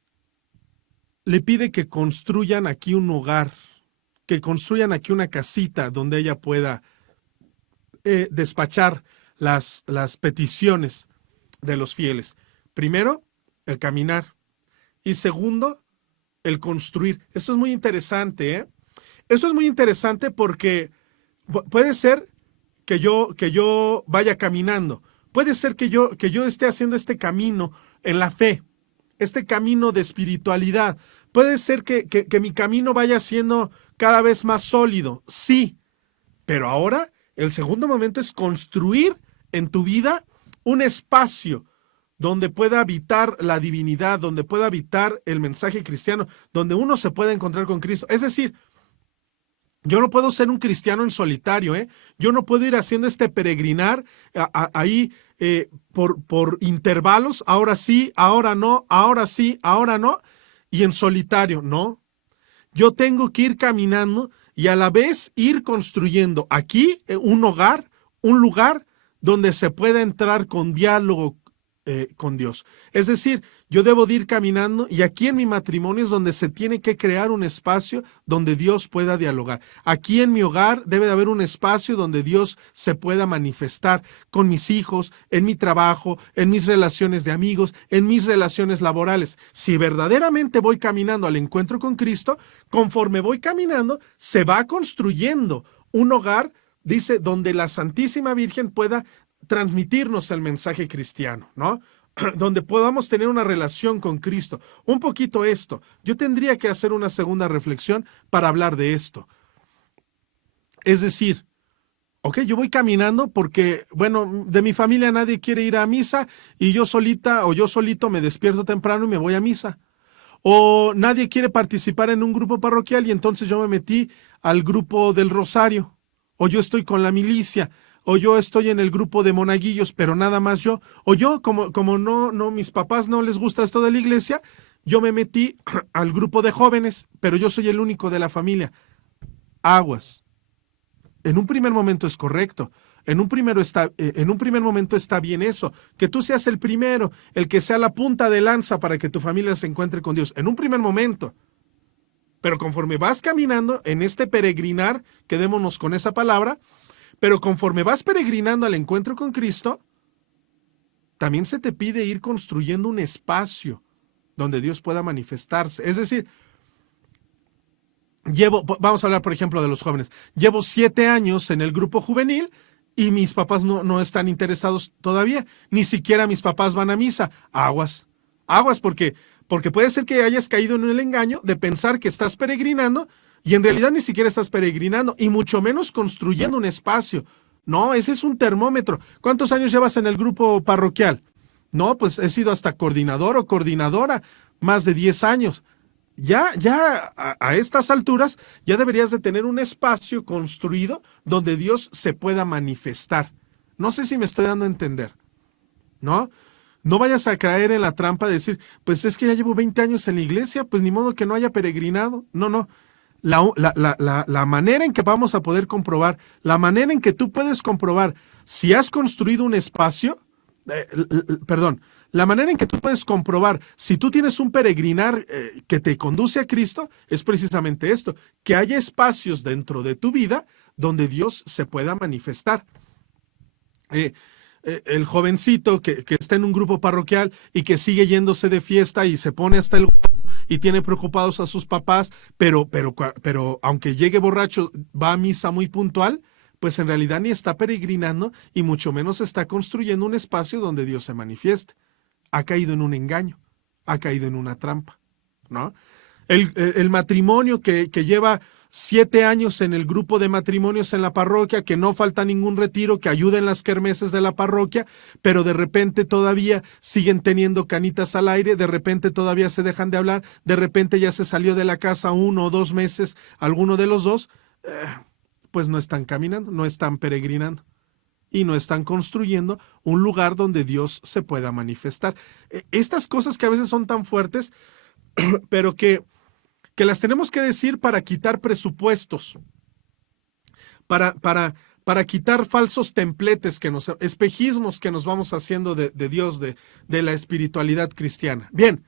le pide que construyan aquí un hogar, que construyan aquí una casita donde ella pueda despachar las peticiones de los fieles. Primero, el caminar. Y segundo, el construir. Esto es muy interesante, ¿eh? Esto es muy interesante porque puede ser que yo vaya caminando. Puede ser que yo esté haciendo este camino en la fe, este camino de espiritualidad. Puede ser que mi camino vaya siendo cada vez más sólido, sí, pero ahora el segundo momento es construir en tu vida un espacio donde pueda habitar la divinidad, donde pueda habitar el mensaje cristiano, donde uno se pueda encontrar con Cristo. Es decir, yo no puedo ser un cristiano en solitario, ¿eh? Yo no puedo ir haciendo este peregrinar ahí por intervalos, ahora sí, ahora no, ahora sí, ahora no, y en solitario, no. Yo tengo que ir caminando y a la vez ir construyendo aquí un hogar, un lugar donde se pueda entrar con diálogo con Dios. Es decir, yo debo de ir caminando y aquí en mi matrimonio es donde se tiene que crear un espacio donde Dios pueda dialogar. Aquí en mi hogar debe de haber un espacio donde Dios se pueda manifestar con mis hijos, en mi trabajo, en mis relaciones de amigos, en mis relaciones laborales. Si verdaderamente voy caminando al encuentro con Cristo, conforme voy caminando, se va construyendo un hogar, dice, donde la Santísima Virgen pueda transmitirnos el mensaje cristiano, ¿no? donde podamos tener una relación con Cristo. Un poquito esto. Yo tendría que hacer una segunda reflexión para hablar de esto. Es decir, ok, yo voy caminando porque, bueno, de mi familia nadie quiere ir a misa y yo solita o yo solito me despierto temprano y me voy a misa. O nadie quiere participar en un grupo parroquial y entonces yo me metí al grupo del Rosario. O yo estoy con la milicia. O yo estoy en el grupo de monaguillos, pero nada más yo. O yo, como no, mis papás no les gusta esto de la iglesia, yo me metí al grupo de jóvenes, pero yo soy el único de la familia. Aguas. En un primer momento es correcto. En un primer momento está bien eso, que tú seas el primero, el que sea la punta de lanza para que tu familia se encuentre con Dios. En un primer momento. Pero conforme vas caminando en este peregrinar, quedémonos con esa palabra, pero conforme vas peregrinando al encuentro con Cristo, también se te pide ir construyendo un espacio donde Dios pueda manifestarse. Es decir, vamos a hablar por ejemplo de los jóvenes, llevo 7 años en el grupo juvenil y mis papás no están interesados todavía, ni siquiera mis papás van a misa. Aguas porque puede ser que hayas caído en el engaño de pensar que estás peregrinando y en realidad ni siquiera estás peregrinando y mucho menos construyendo un espacio. No, ese es un termómetro. ¿Cuántos años llevas en el grupo parroquial? No, pues he sido hasta coordinador o coordinadora, más de 10 años. Ya a estas alturas ya deberías de tener un espacio construido donde Dios se pueda manifestar. No sé si me estoy dando a entender, ¿no? No vayas a caer en la trampa de decir, pues es que ya llevo 20 años en la iglesia, pues ni modo que no haya peregrinado. No. La manera en que vamos a poder comprobar, la manera en que tú puedes comprobar si has construido un espacio, la manera en que tú puedes comprobar si tú tienes un peregrinar que te conduce a Cristo es precisamente esto, que haya espacios dentro de tu vida donde Dios se pueda manifestar. El jovencito que está en un grupo parroquial y que sigue yéndose de fiesta y se pone hasta el y tiene preocupados a sus papás, pero aunque llegue borracho, va a misa muy puntual, pues en realidad ni está peregrinando y mucho menos está construyendo un espacio donde Dios se manifieste. Ha caído en un engaño, ha caído en una trampa, ¿no? El matrimonio que lleva 7 años en el grupo de matrimonios en la parroquia, que no falta ningún retiro, que ayuda en las kermeses de la parroquia, pero de repente todavía siguen teniendo canitas al aire, de repente todavía se dejan de hablar, de repente ya se salió de la casa 1 o 2 meses, alguno de los dos, pues no están caminando, no están peregrinando y no están construyendo un lugar donde Dios se pueda manifestar. Estas cosas que a veces son tan fuertes, pero que las tenemos que decir para quitar presupuestos, para quitar falsos templetes, espejismos que nos vamos haciendo de Dios, de la espiritualidad cristiana. Bien,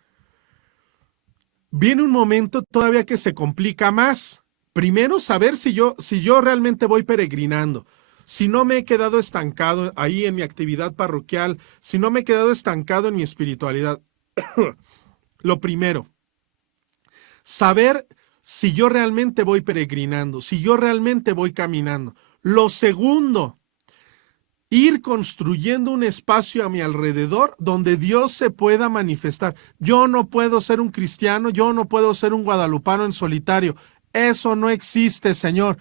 viene un momento todavía que se complica más. Primero, saber si yo realmente voy peregrinando, si no me he quedado estancado ahí en mi actividad parroquial, si no me he quedado estancado en mi espiritualidad. Lo primero, saber si yo realmente voy peregrinando, si yo realmente voy caminando. Lo segundo, ir construyendo un espacio a mi alrededor donde Dios se pueda manifestar. Yo no puedo ser un cristiano, yo no puedo ser un guadalupano en solitario. Eso no existe, Señor.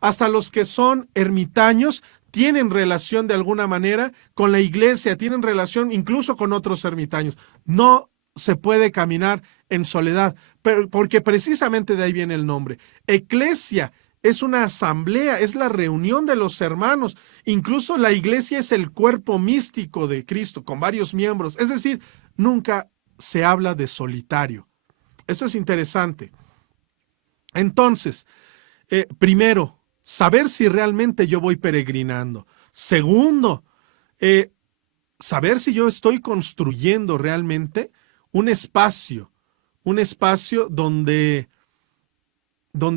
Hasta los que son ermitaños tienen relación de alguna manera con la iglesia, tienen relación incluso con otros ermitaños. No se puede caminar en soledad, porque precisamente de ahí viene el nombre. Eclesia es una asamblea, es la reunión de los hermanos. Incluso la iglesia es el cuerpo místico de Cristo, con varios miembros. Es decir, nunca se habla de solitario. Esto es interesante. Entonces, primero, saber si realmente yo voy peregrinando. Segundo, saber si yo estoy construyendo realmente un espacio donde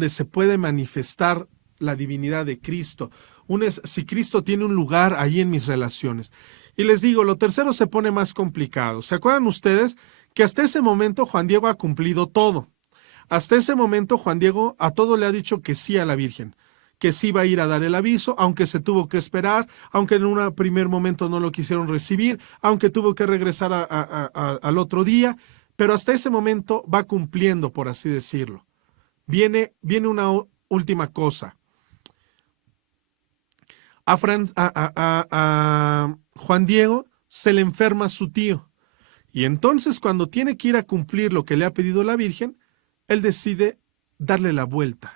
se puede manifestar la divinidad de Cristo. Si Cristo tiene un lugar ahí en mis relaciones. Y les digo, lo tercero se pone más complicado. ¿Se acuerdan ustedes que hasta ese momento Juan Diego ha cumplido todo? Hasta ese momento Juan Diego a todo le ha dicho que sí a la Virgen, que sí iba a ir a dar el aviso, aunque se tuvo que esperar, aunque en un primer momento no lo quisieron recibir, aunque tuvo que regresar al otro día, pero hasta ese momento va cumpliendo, por así decirlo. Viene una última cosa. A Juan Diego se le enferma su tío, y entonces cuando tiene que ir a cumplir lo que le ha pedido la Virgen, él decide darle la vuelta.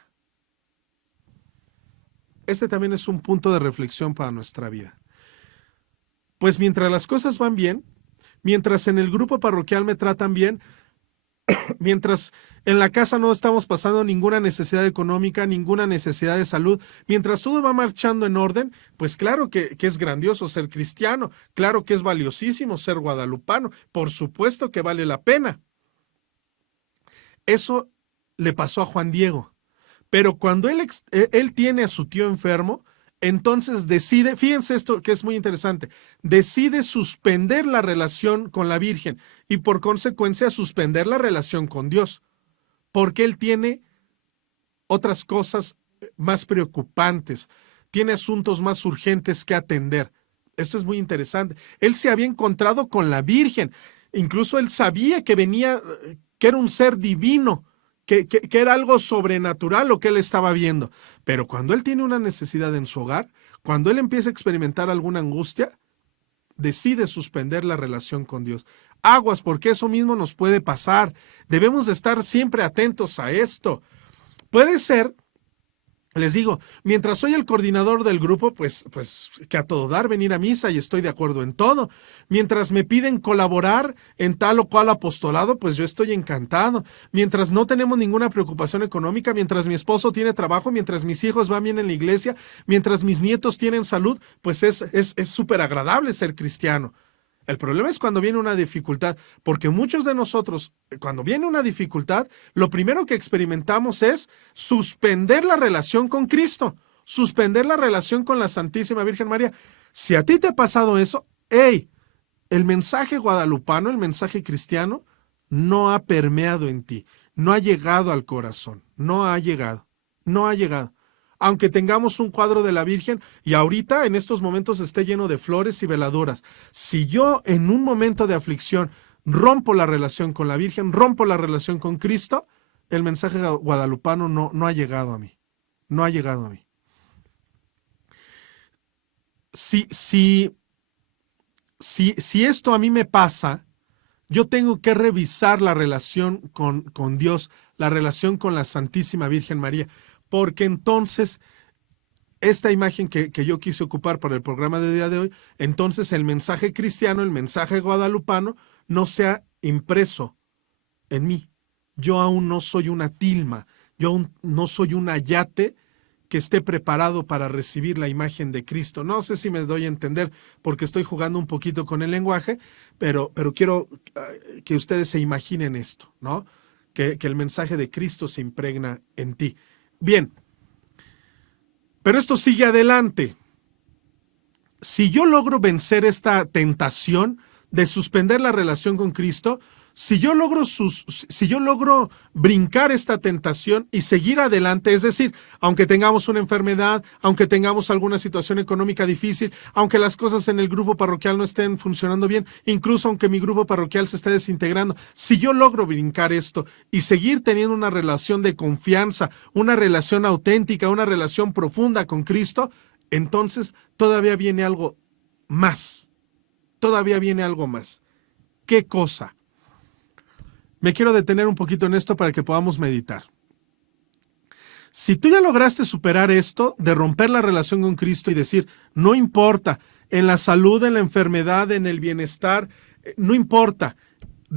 Este también es un punto de reflexión para nuestra vida. Pues mientras las cosas van bien, mientras en el grupo parroquial me tratan bien, mientras en la casa no estamos pasando ninguna necesidad económica, ninguna necesidad de salud, mientras todo va marchando en orden, pues claro que es grandioso ser cristiano, claro que es valiosísimo ser guadalupano, por supuesto que vale la pena. Eso le pasó a Juan Diego. Pero cuando él tiene a su tío enfermo, entonces decide, fíjense esto que es muy interesante, decide suspender la relación con la Virgen y por consecuencia suspender la relación con Dios, porque él tiene otras cosas más preocupantes, tiene asuntos más urgentes que atender. Esto es muy interesante. Él se había encontrado con la Virgen, incluso él sabía que venía, que era un ser divino, que era algo sobrenatural lo que él estaba viendo. Pero cuando él tiene una necesidad en su hogar, cuando él empieza a experimentar alguna angustia, decide suspender la relación con Dios. Aguas, porque eso mismo nos puede pasar. Debemos de estar siempre atentos a esto. Puede ser, les digo, mientras soy el coordinador del grupo, pues que a todo dar venir a misa y estoy de acuerdo en todo. Mientras me piden colaborar en tal o cual apostolado, pues yo estoy encantado. Mientras no tenemos ninguna preocupación económica, mientras mi esposo tiene trabajo, mientras mis hijos van bien en la iglesia, mientras mis nietos tienen salud, pues es súper agradable ser cristiano. El problema es cuando viene una dificultad, porque muchos de nosotros, cuando viene una dificultad, lo primero que experimentamos es suspender la relación con Cristo, suspender la relación con la Santísima Virgen María. Si a ti te ha pasado eso, hey, el mensaje guadalupano, el mensaje cristiano, no ha permeado en ti, no ha llegado al corazón, no ha llegado. Aunque tengamos un cuadro de la Virgen y ahorita en estos momentos esté lleno de flores y veladoras, si yo en un momento de aflicción rompo la relación con la Virgen, rompo la relación con Cristo, el mensaje guadalupano no ha llegado a mí, no ha llegado a mí. Si esto a mí me pasa, yo tengo que revisar la relación con Dios, la relación con la Santísima Virgen María, porque entonces esta imagen que yo quise ocupar para el programa de día de hoy, entonces el mensaje cristiano, el mensaje guadalupano, no se ha impreso en mí. Yo aún no soy una tilma, yo aún no soy un ayate que esté preparado para recibir la imagen de Cristo. No sé si me doy a entender porque estoy jugando un poquito con el lenguaje, pero quiero que ustedes se imaginen esto, ¿no? Que el mensaje de Cristo se impregna en ti. Bien, pero esto sigue adelante. Si yo logro vencer esta tentación de suspender la relación con Cristo, si yo logro brincar esta tentación y seguir adelante, es decir, aunque tengamos una enfermedad, aunque tengamos alguna situación económica difícil, aunque las cosas en el grupo parroquial no estén funcionando bien, incluso aunque mi grupo parroquial se esté desintegrando, si yo logro brincar esto y seguir teniendo una relación de confianza, una relación auténtica, una relación profunda con Cristo, entonces todavía viene algo más. Todavía viene algo más. ¿Qué cosa? Me quiero detener un poquito en esto para que podamos meditar. Si tú ya lograste superar esto de romper la relación con Cristo y decir, no importa, en la salud, en la enfermedad, en el bienestar, no importa,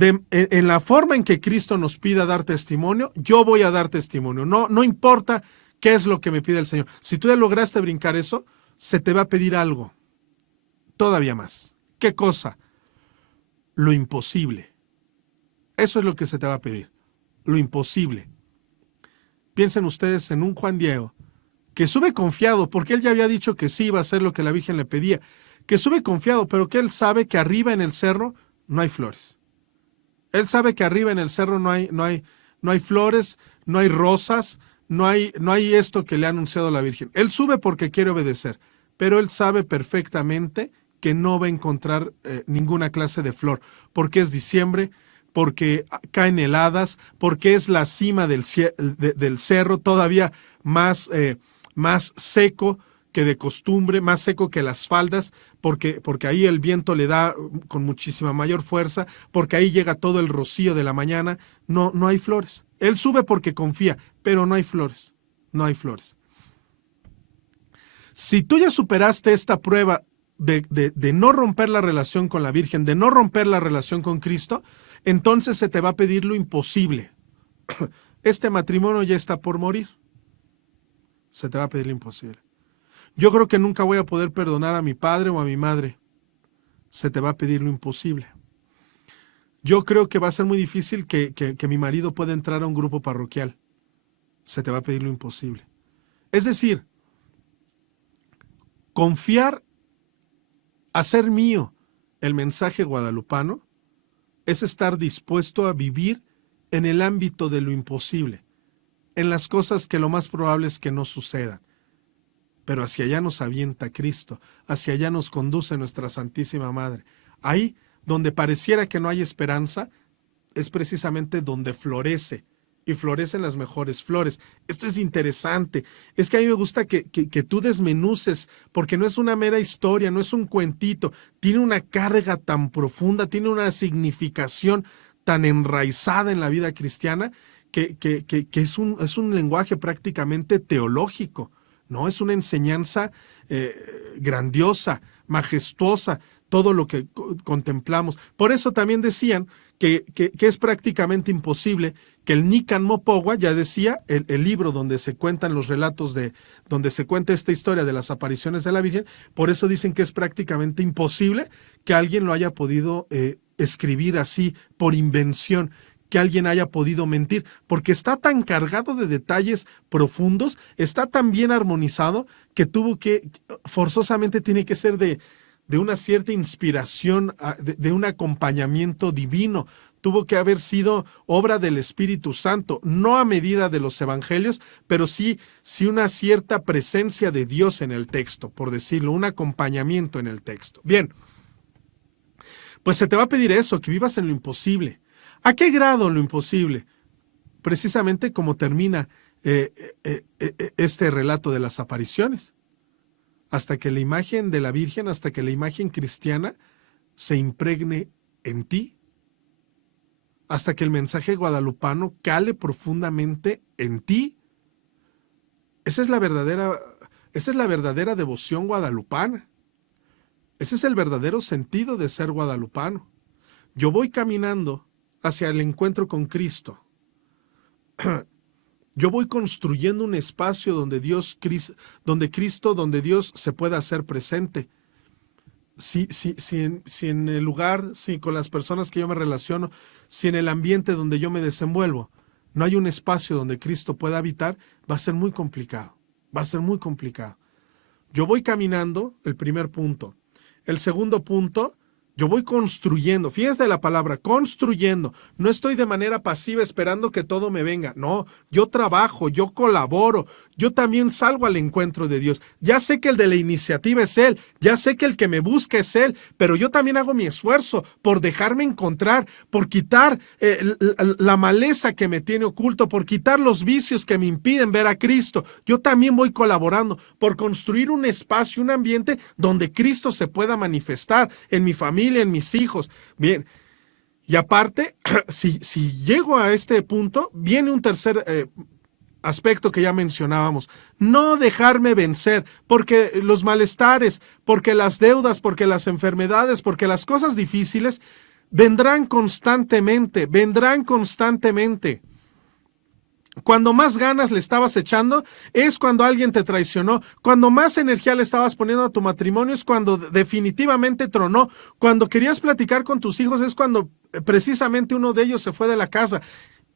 en la forma en que Cristo nos pida dar testimonio, yo voy a dar testimonio. No importa qué es lo que me pide el Señor. Si tú ya lograste brincar eso, se te va a pedir algo, todavía más. ¿Qué cosa? Lo imposible. Eso es lo que se te va a pedir, lo imposible. Piensen ustedes en un Juan Diego que sube confiado, porque él ya había dicho que sí iba a hacer lo que la Virgen le pedía, que sube confiado, pero que él sabe que arriba en el cerro no hay flores. Él sabe que arriba en el cerro no hay flores, no hay rosas, no hay esto que le ha anunciado la Virgen. Él sube porque quiere obedecer, pero él sabe perfectamente que no va a encontrar ninguna clase de flor, porque es diciembre, porque caen heladas, porque es la cima del cerro, todavía más seco que de costumbre, más seco que las faldas, porque ahí el viento le da con muchísima mayor fuerza, porque ahí llega todo el rocío de la mañana. No hay flores. Él sube porque confía, pero no hay flores, no hay flores. Si tú ya superaste esta prueba de no romper la relación con la Virgen, de no romper la relación con Cristo, entonces se te va a pedir lo imposible. Este matrimonio ya está por morir. Se te va a pedir lo imposible. Yo creo que nunca voy a poder perdonar a mi padre o a mi madre. Se te va a pedir lo imposible. Yo creo que va a ser muy difícil que mi marido pueda entrar a un grupo parroquial. Se te va a pedir lo imposible. Es decir, confiar, hacer mío el mensaje guadalupano, es estar dispuesto a vivir en el ámbito de lo imposible, en las cosas que lo más probable es que no sucedan. Pero hacia allá nos avienta Cristo, hacia allá nos conduce nuestra Santísima Madre. Ahí, donde pareciera que no hay esperanza, es precisamente donde florece, y florecen las mejores flores. Esto es interesante. Es que a mí me gusta que tú desmenuces, porque no es una mera historia, no es un cuentito, tiene una carga tan profunda, tiene una significación tan enraizada en la vida cristiana, que es un lenguaje prácticamente teológico, ¿no? Es una enseñanza grandiosa, majestuosa, todo lo que contemplamos. Por eso también decían que es prácticamente imposible que el Nican Mopogua, ya decía, el libro donde se cuentan los relatos donde se cuenta esta historia de las apariciones de la Virgen, por eso dicen que es prácticamente imposible que alguien lo haya podido escribir así por invención, que alguien haya podido mentir, porque está tan cargado de detalles profundos, está tan bien armonizado, que forzosamente tiene que ser de una cierta inspiración, de un acompañamiento divino. Tuvo que haber sido obra del Espíritu Santo, no a medida de los evangelios, pero sí una cierta presencia de Dios en el texto, por decirlo, un acompañamiento en el texto. Bien, pues se te va a pedir eso, que vivas en lo imposible. ¿A qué grado lo imposible? Precisamente como termina este relato de las apariciones. Hasta que la imagen de la Virgen, hasta que la imagen cristiana se impregne en ti, hasta que el mensaje guadalupano cale profundamente en ti. Esa es la verdadera devoción guadalupana. Ese es el verdadero sentido de ser guadalupano. Yo voy caminando hacia el encuentro con Cristo. Yo voy construyendo un espacio donde Dios se pueda hacer presente. Si en el lugar, con las personas que yo me relaciono, si en el ambiente donde yo me desenvuelvo, no hay un espacio donde Cristo pueda habitar, va a ser muy complicado. Va a ser muy complicado. Yo voy caminando, el primer punto. El segundo punto, yo voy construyendo. Fíjense la palabra, construyendo. No estoy de manera pasiva esperando que todo me venga. No, yo trabajo, yo colaboro. Yo también salgo al encuentro de Dios. Ya sé que el de la iniciativa es Él. Ya sé que el que me busca es Él. Pero yo también hago mi esfuerzo por dejarme encontrar, por quitar la maleza que me tiene oculto, por quitar los vicios que me impiden ver a Cristo. Yo también voy colaborando por construir un espacio, un ambiente donde Cristo se pueda manifestar en mi familia, en mis hijos. Bien, y aparte, si llego a este punto, viene un tercer aspecto que ya mencionábamos: no dejarme vencer, porque los malestares, porque las deudas, porque las enfermedades, porque las cosas difíciles vendrán constantemente. Cuando más ganas le estabas echando es cuando alguien te traicionó. Cuando más energía le estabas poniendo a tu matrimonio es cuando definitivamente tronó. Cuando querías platicar con tus hijos es cuando precisamente uno de ellos se fue de la casa.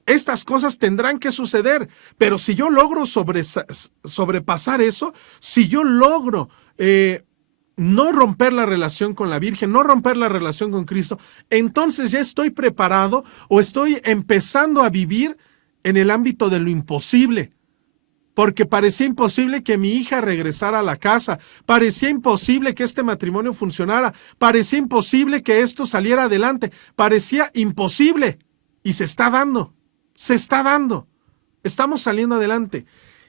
Estas cosas tendrán que suceder, pero si yo logro sobrepasar eso, si yo logro no romper la relación con la Virgen, no romper la relación con Cristo, entonces ya estoy preparado o estoy empezando a vivir en el ámbito de lo imposible. porque parecía imposible que mi hija regresara a la casa, parecía imposible que este matrimonio funcionara, parecía imposible que esto saliera adelante, parecía imposible. Y se está dando, estamos saliendo adelante.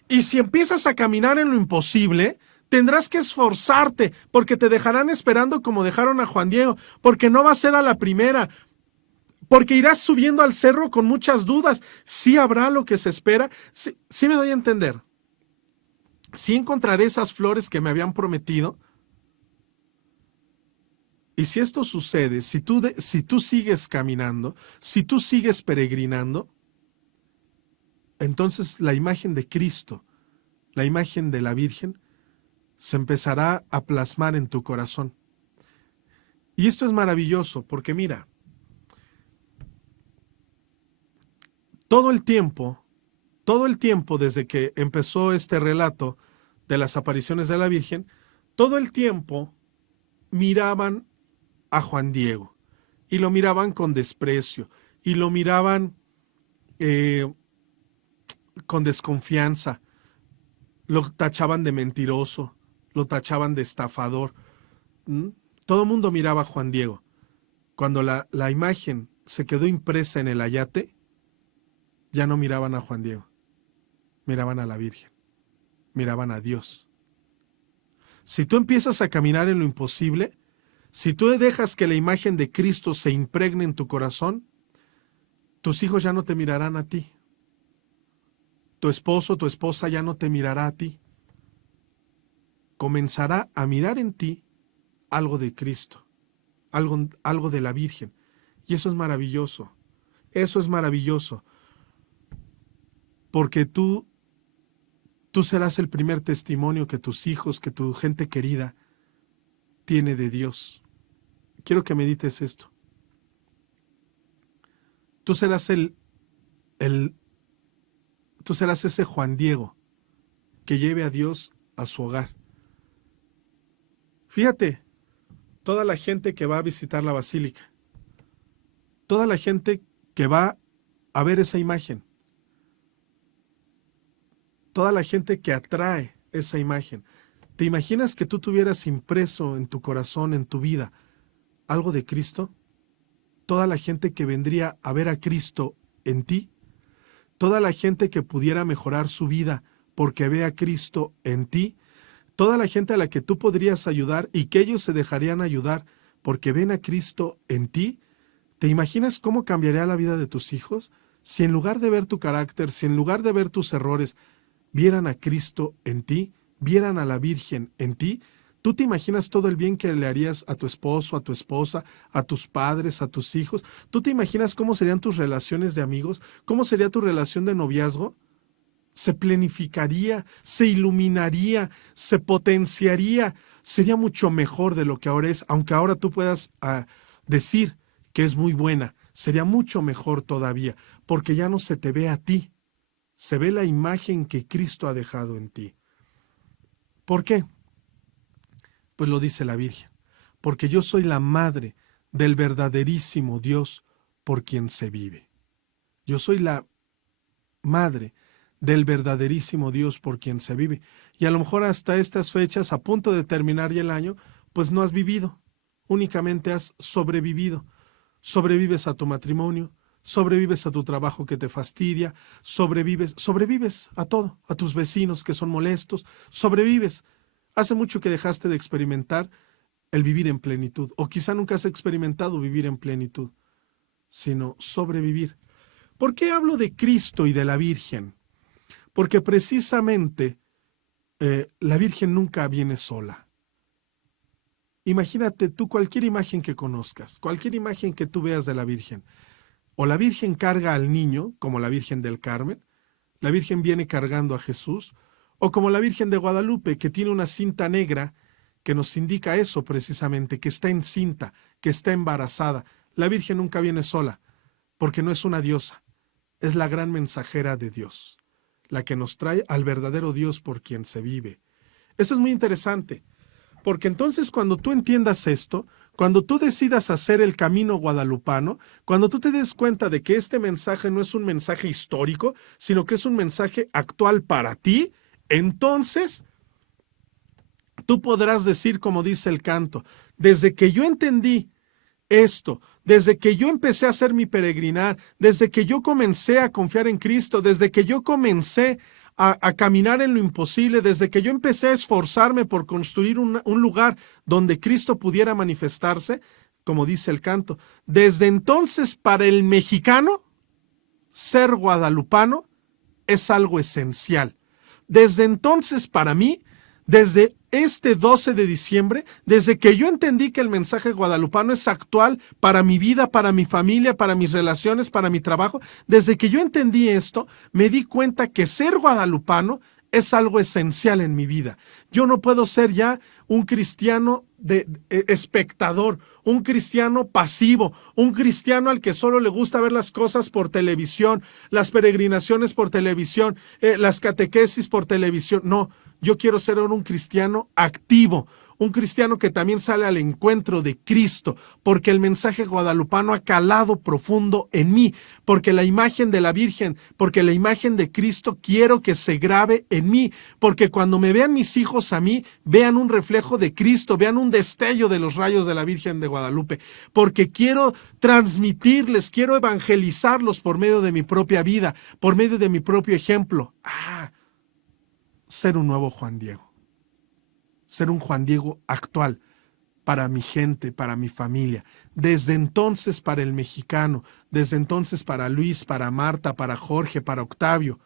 Y si empiezas a caminar en lo imposible, tendrás que esforzarte, porque te dejarán esperando como dejaron a Juan Diego, porque no va a ser a la primera, porque irás subiendo al cerro con muchas dudas. ¿Sí habrá lo que se espera? Sí me doy a entender. ¿Sí encontraré esas flores que me habían prometido? Y si esto sucede, si tú sigues caminando, si tú sigues peregrinando, entonces la imagen de Cristo, la imagen de la Virgen, se empezará a plasmar en tu corazón. Y esto es maravilloso, porque mira, todo el tiempo desde que empezó este relato de las apariciones de la Virgen, todo el tiempo miraban a Juan Diego, y lo miraban con desprecio, y lo miraban con desconfianza, lo tachaban de mentiroso, lo tachaban de estafador. Todo el mundo miraba a Juan Diego. Cuando la imagen se quedó impresa en el ayate, ya no miraban a Juan Diego, miraban a la Virgen, miraban a Dios. Si tú empiezas a caminar en lo imposible, si tú dejas que la imagen de Cristo se impregne en tu corazón, tus hijos ya no te mirarán a ti. Tu esposo, tu esposa ya no te mirará a ti. Comenzará a mirar en ti algo de Cristo, algo de la Virgen. Y eso es maravilloso. Eso es maravilloso. Porque tú serás el primer testimonio que tus hijos, que tu gente querida tiene de Dios. Quiero que medites esto. Tú serás tú serás ese Juan Diego que lleve a Dios a su hogar. Fíjate, toda la gente que va a visitar la basílica, toda la gente que va a ver esa imagen, toda la gente que atrae esa imagen. ¿Te imaginas que tú tuvieras impreso en tu corazón, en tu vida, algo de Cristo? Toda la gente que vendría a ver a Cristo en ti, toda la gente que pudiera mejorar su vida porque ve a Cristo en ti, toda la gente a la que tú podrías ayudar y que ellos se dejarían ayudar porque ven a Cristo en ti. ¿Te imaginas cómo cambiaría la vida de tus hijos? Si en lugar de ver tu carácter, si en lugar de ver tus errores, vieran a Cristo en ti, vieran a la Virgen en ti, ¿tú te imaginas todo el bien que le harías a tu esposo, a tu esposa, a tus padres, a tus hijos? ¿Tú te imaginas cómo serían tus relaciones de amigos? ¿Cómo sería tu relación de noviazgo? Se planificaría, se iluminaría, se potenciaría, sería mucho mejor de lo que ahora es, aunque ahora tú puedas decir que es muy buena, sería mucho mejor todavía, porque ya no se te ve a ti, se ve la imagen que Cristo ha dejado en ti. ¿Por qué? Pues lo dice la Virgen, porque yo soy la madre del verdaderísimo Dios por quien se vive. Yo soy la madre del verdaderísimo Dios por quien se vive. Y a lo mejor hasta estas fechas, a punto de terminar ya el año, pues no has vivido, únicamente has sobrevivido. Sobrevives a tu matrimonio, sobrevives a tu trabajo que te fastidia, sobrevives a todo, a tus vecinos que son molestos, sobrevives. Hace mucho que dejaste de experimentar el vivir en plenitud, o quizá nunca has experimentado vivir en plenitud, sino sobrevivir. ¿Por qué hablo de Cristo y de la Virgen? Porque precisamente la Virgen nunca viene sola. Imagínate tú cualquier imagen que conozcas, cualquier imagen que tú veas de la Virgen. O la Virgen carga al niño, como la Virgen del Carmen, la Virgen viene cargando a Jesús, o como la Virgen de Guadalupe, que tiene una cinta negra que nos indica eso precisamente, que está encinta, que está embarazada. La Virgen nunca viene sola, porque no es una diosa, es la gran mensajera de Dios, la que nos trae al verdadero Dios por quien se vive. Esto es muy interesante, porque entonces cuando tú entiendas esto, cuando tú decidas hacer el camino guadalupano, cuando tú te des cuenta de que este mensaje no es un mensaje histórico, sino que es un mensaje actual para ti, entonces tú podrás decir, como dice el canto, desde que yo entendí esto, desde que yo empecé a hacer mi peregrinar, desde que yo comencé a confiar en Cristo, desde que yo comencé a caminar en lo imposible, desde que yo empecé a esforzarme por construir un lugar donde Cristo pudiera manifestarse, como dice el canto, desde entonces para el mexicano, ser guadalupano es algo esencial. Desde entonces para mí, desde este 12 de diciembre, desde que yo entendí que el mensaje guadalupano es actual para mi vida, para mi familia, para mis relaciones, para mi trabajo, desde que yo entendí esto, me di cuenta que ser guadalupano es algo esencial en mi vida. Yo no puedo ser ya un cristiano de espectador, un cristiano pasivo, un cristiano al que solo le gusta ver las cosas por televisión, las peregrinaciones por televisión, las catequesis por televisión. No, yo quiero ser un cristiano activo, un cristiano que también sale al encuentro de Cristo, porque el mensaje guadalupano ha calado profundo en mí, porque la imagen de la Virgen, porque la imagen de Cristo quiero que se grabe en mí, porque cuando me vean mis hijos a mí, vean un reflejo de Cristo, vean un destello de los rayos de la Virgen de Guadalupe, porque quiero transmitirles, quiero evangelizarlos por medio de mi propia vida, por medio de mi propio ejemplo. Ser un nuevo Juan Diego. Ser un Juan Diego actual para mi gente, para mi familia. Desde entonces para el mexicano, desde entonces para Luis, para Marta, para Jorge, para Octavio,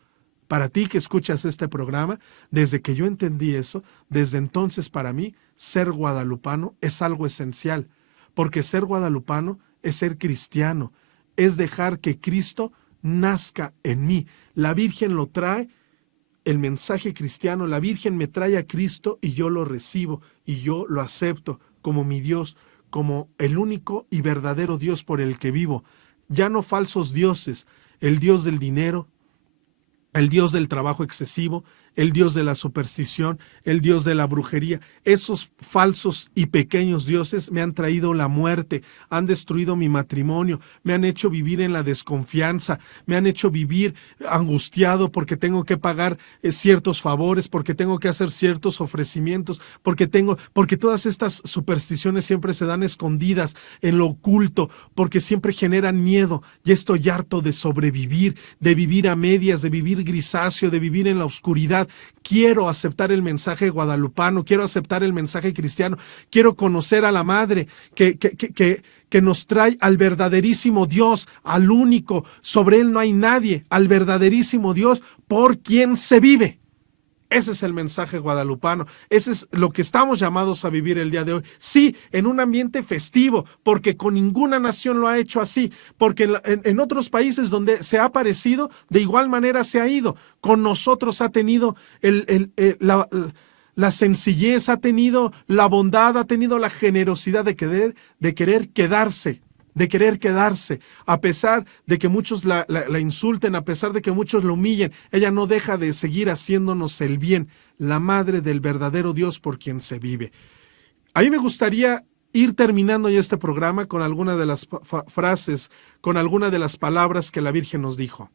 para ti que escuchas este programa, desde que yo entendí eso, desde entonces para mí, ser guadalupano es algo esencial, porque ser guadalupano es ser cristiano, es dejar que Cristo nazca en mí. La Virgen lo trae, el mensaje cristiano, la Virgen me trae a Cristo y yo lo recibo y yo lo acepto como mi Dios, como el único y verdadero Dios por el que vivo. Ya no falsos dioses, el Dios del dinero, el Dios del trabajo excesivo, el Dios de la superstición, el Dios de la brujería. Esos falsos y pequeños dioses me han traído la muerte, han destruido mi matrimonio, me han hecho vivir en la desconfianza, me han hecho vivir angustiado porque tengo que pagar ciertos favores, porque tengo que hacer ciertos ofrecimientos, porque todas estas supersticiones siempre se dan escondidas en lo oculto, porque siempre generan miedo. Ya estoy harto de sobrevivir, de vivir a medias, de vivir grisáceo, de vivir en la oscuridad. Quiero aceptar el mensaje guadalupano, quiero aceptar el mensaje cristiano, quiero conocer a la Madre que nos trae al verdaderísimo Dios, al único, sobre él no hay nadie, al verdaderísimo Dios por quien se vive. Ese es el mensaje guadalupano, ese es lo que estamos llamados a vivir el día de hoy. Sí, en un ambiente festivo, porque con ninguna nación lo ha hecho así, porque en otros países donde se ha parecido, de igual manera se ha ido. Con nosotros ha tenido la sencillez, ha tenido la bondad, ha tenido la generosidad de querer quedarse. A pesar de que muchos la insulten, a pesar de que muchos la humillen, ella no deja de seguir haciéndonos el bien, la Madre del verdadero Dios por quien se vive. A mí me gustaría ir terminando ya este programa con alguna de las frases, con alguna de las palabras que la Virgen nos dijo.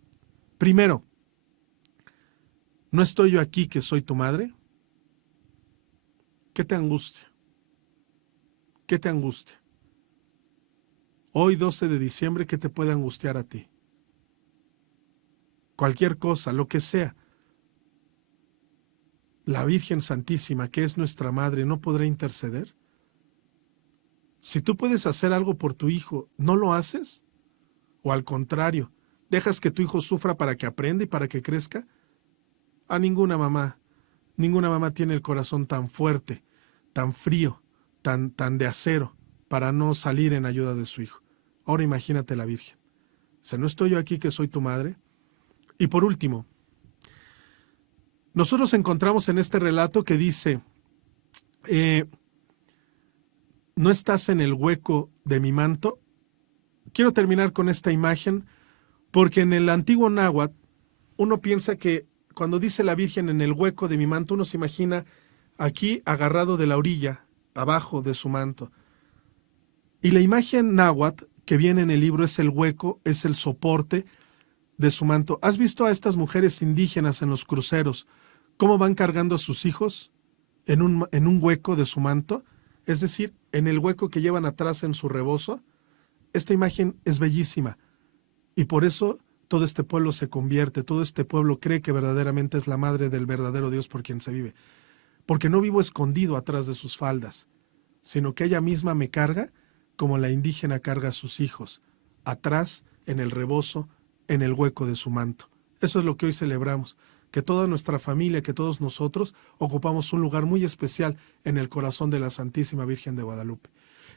Primero, ¿no estoy yo aquí que soy tu madre? ¿Qué te angustia? ¿Qué te angustia? Hoy 12 de diciembre, ¿qué te puede angustiar a ti? Cualquier cosa, lo que sea. La Virgen Santísima, que es nuestra Madre, ¿no podrá interceder? Si tú puedes hacer algo por tu hijo, ¿no lo haces? ¿O al contrario, dejas que tu hijo sufra para que aprenda y para que crezca? A ninguna mamá tiene el corazón tan fuerte, tan frío, tan de acero, para no salir en ayuda de su hijo. Ahora imagínate la Virgen. O sea, ¿no estoy yo aquí que soy tu madre? Y por último, nosotros encontramos en este relato que dice, ¿no estás en el hueco de mi manto? Quiero terminar con esta imagen, porque en el antiguo náhuatl, uno piensa que cuando dice la Virgen en el hueco de mi manto, uno se imagina aquí agarrado de la orilla, abajo de su manto. Y la imagen náhuatl que viene en el libro es el hueco, es el soporte de su manto. ¿Has visto a estas mujeres indígenas en los cruceros cómo van cargando a sus hijos en un hueco de su manto, es decir, en el hueco que llevan atrás en su rebozo. Esta imagen es bellísima y por eso todo este pueblo se convierte, todo este pueblo cree que verdaderamente es la madre del verdadero Dios por quien se vive. Porque no vivo escondido atrás de sus faldas, sino que ella misma me carga como la indígena carga a sus hijos, atrás, en el rebozo, en el hueco de su manto. Eso es lo que hoy celebramos, que toda nuestra familia, que todos nosotros ocupamos un lugar muy especial en el corazón de la Santísima Virgen de Guadalupe.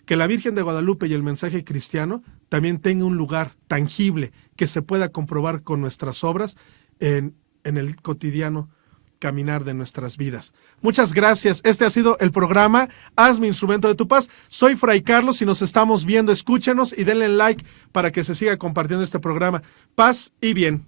Que la Virgen de Guadalupe y el mensaje cristiano también tenga un lugar tangible que se pueda comprobar con nuestras obras en el cotidiano caminar de nuestras vidas. Muchas gracias. Este ha sido el programa Hazme Instrumento de tu Paz. Soy Fray Carlos y nos estamos viendo. Escúchenos y denle like para que se siga compartiendo este programa. Paz y bien.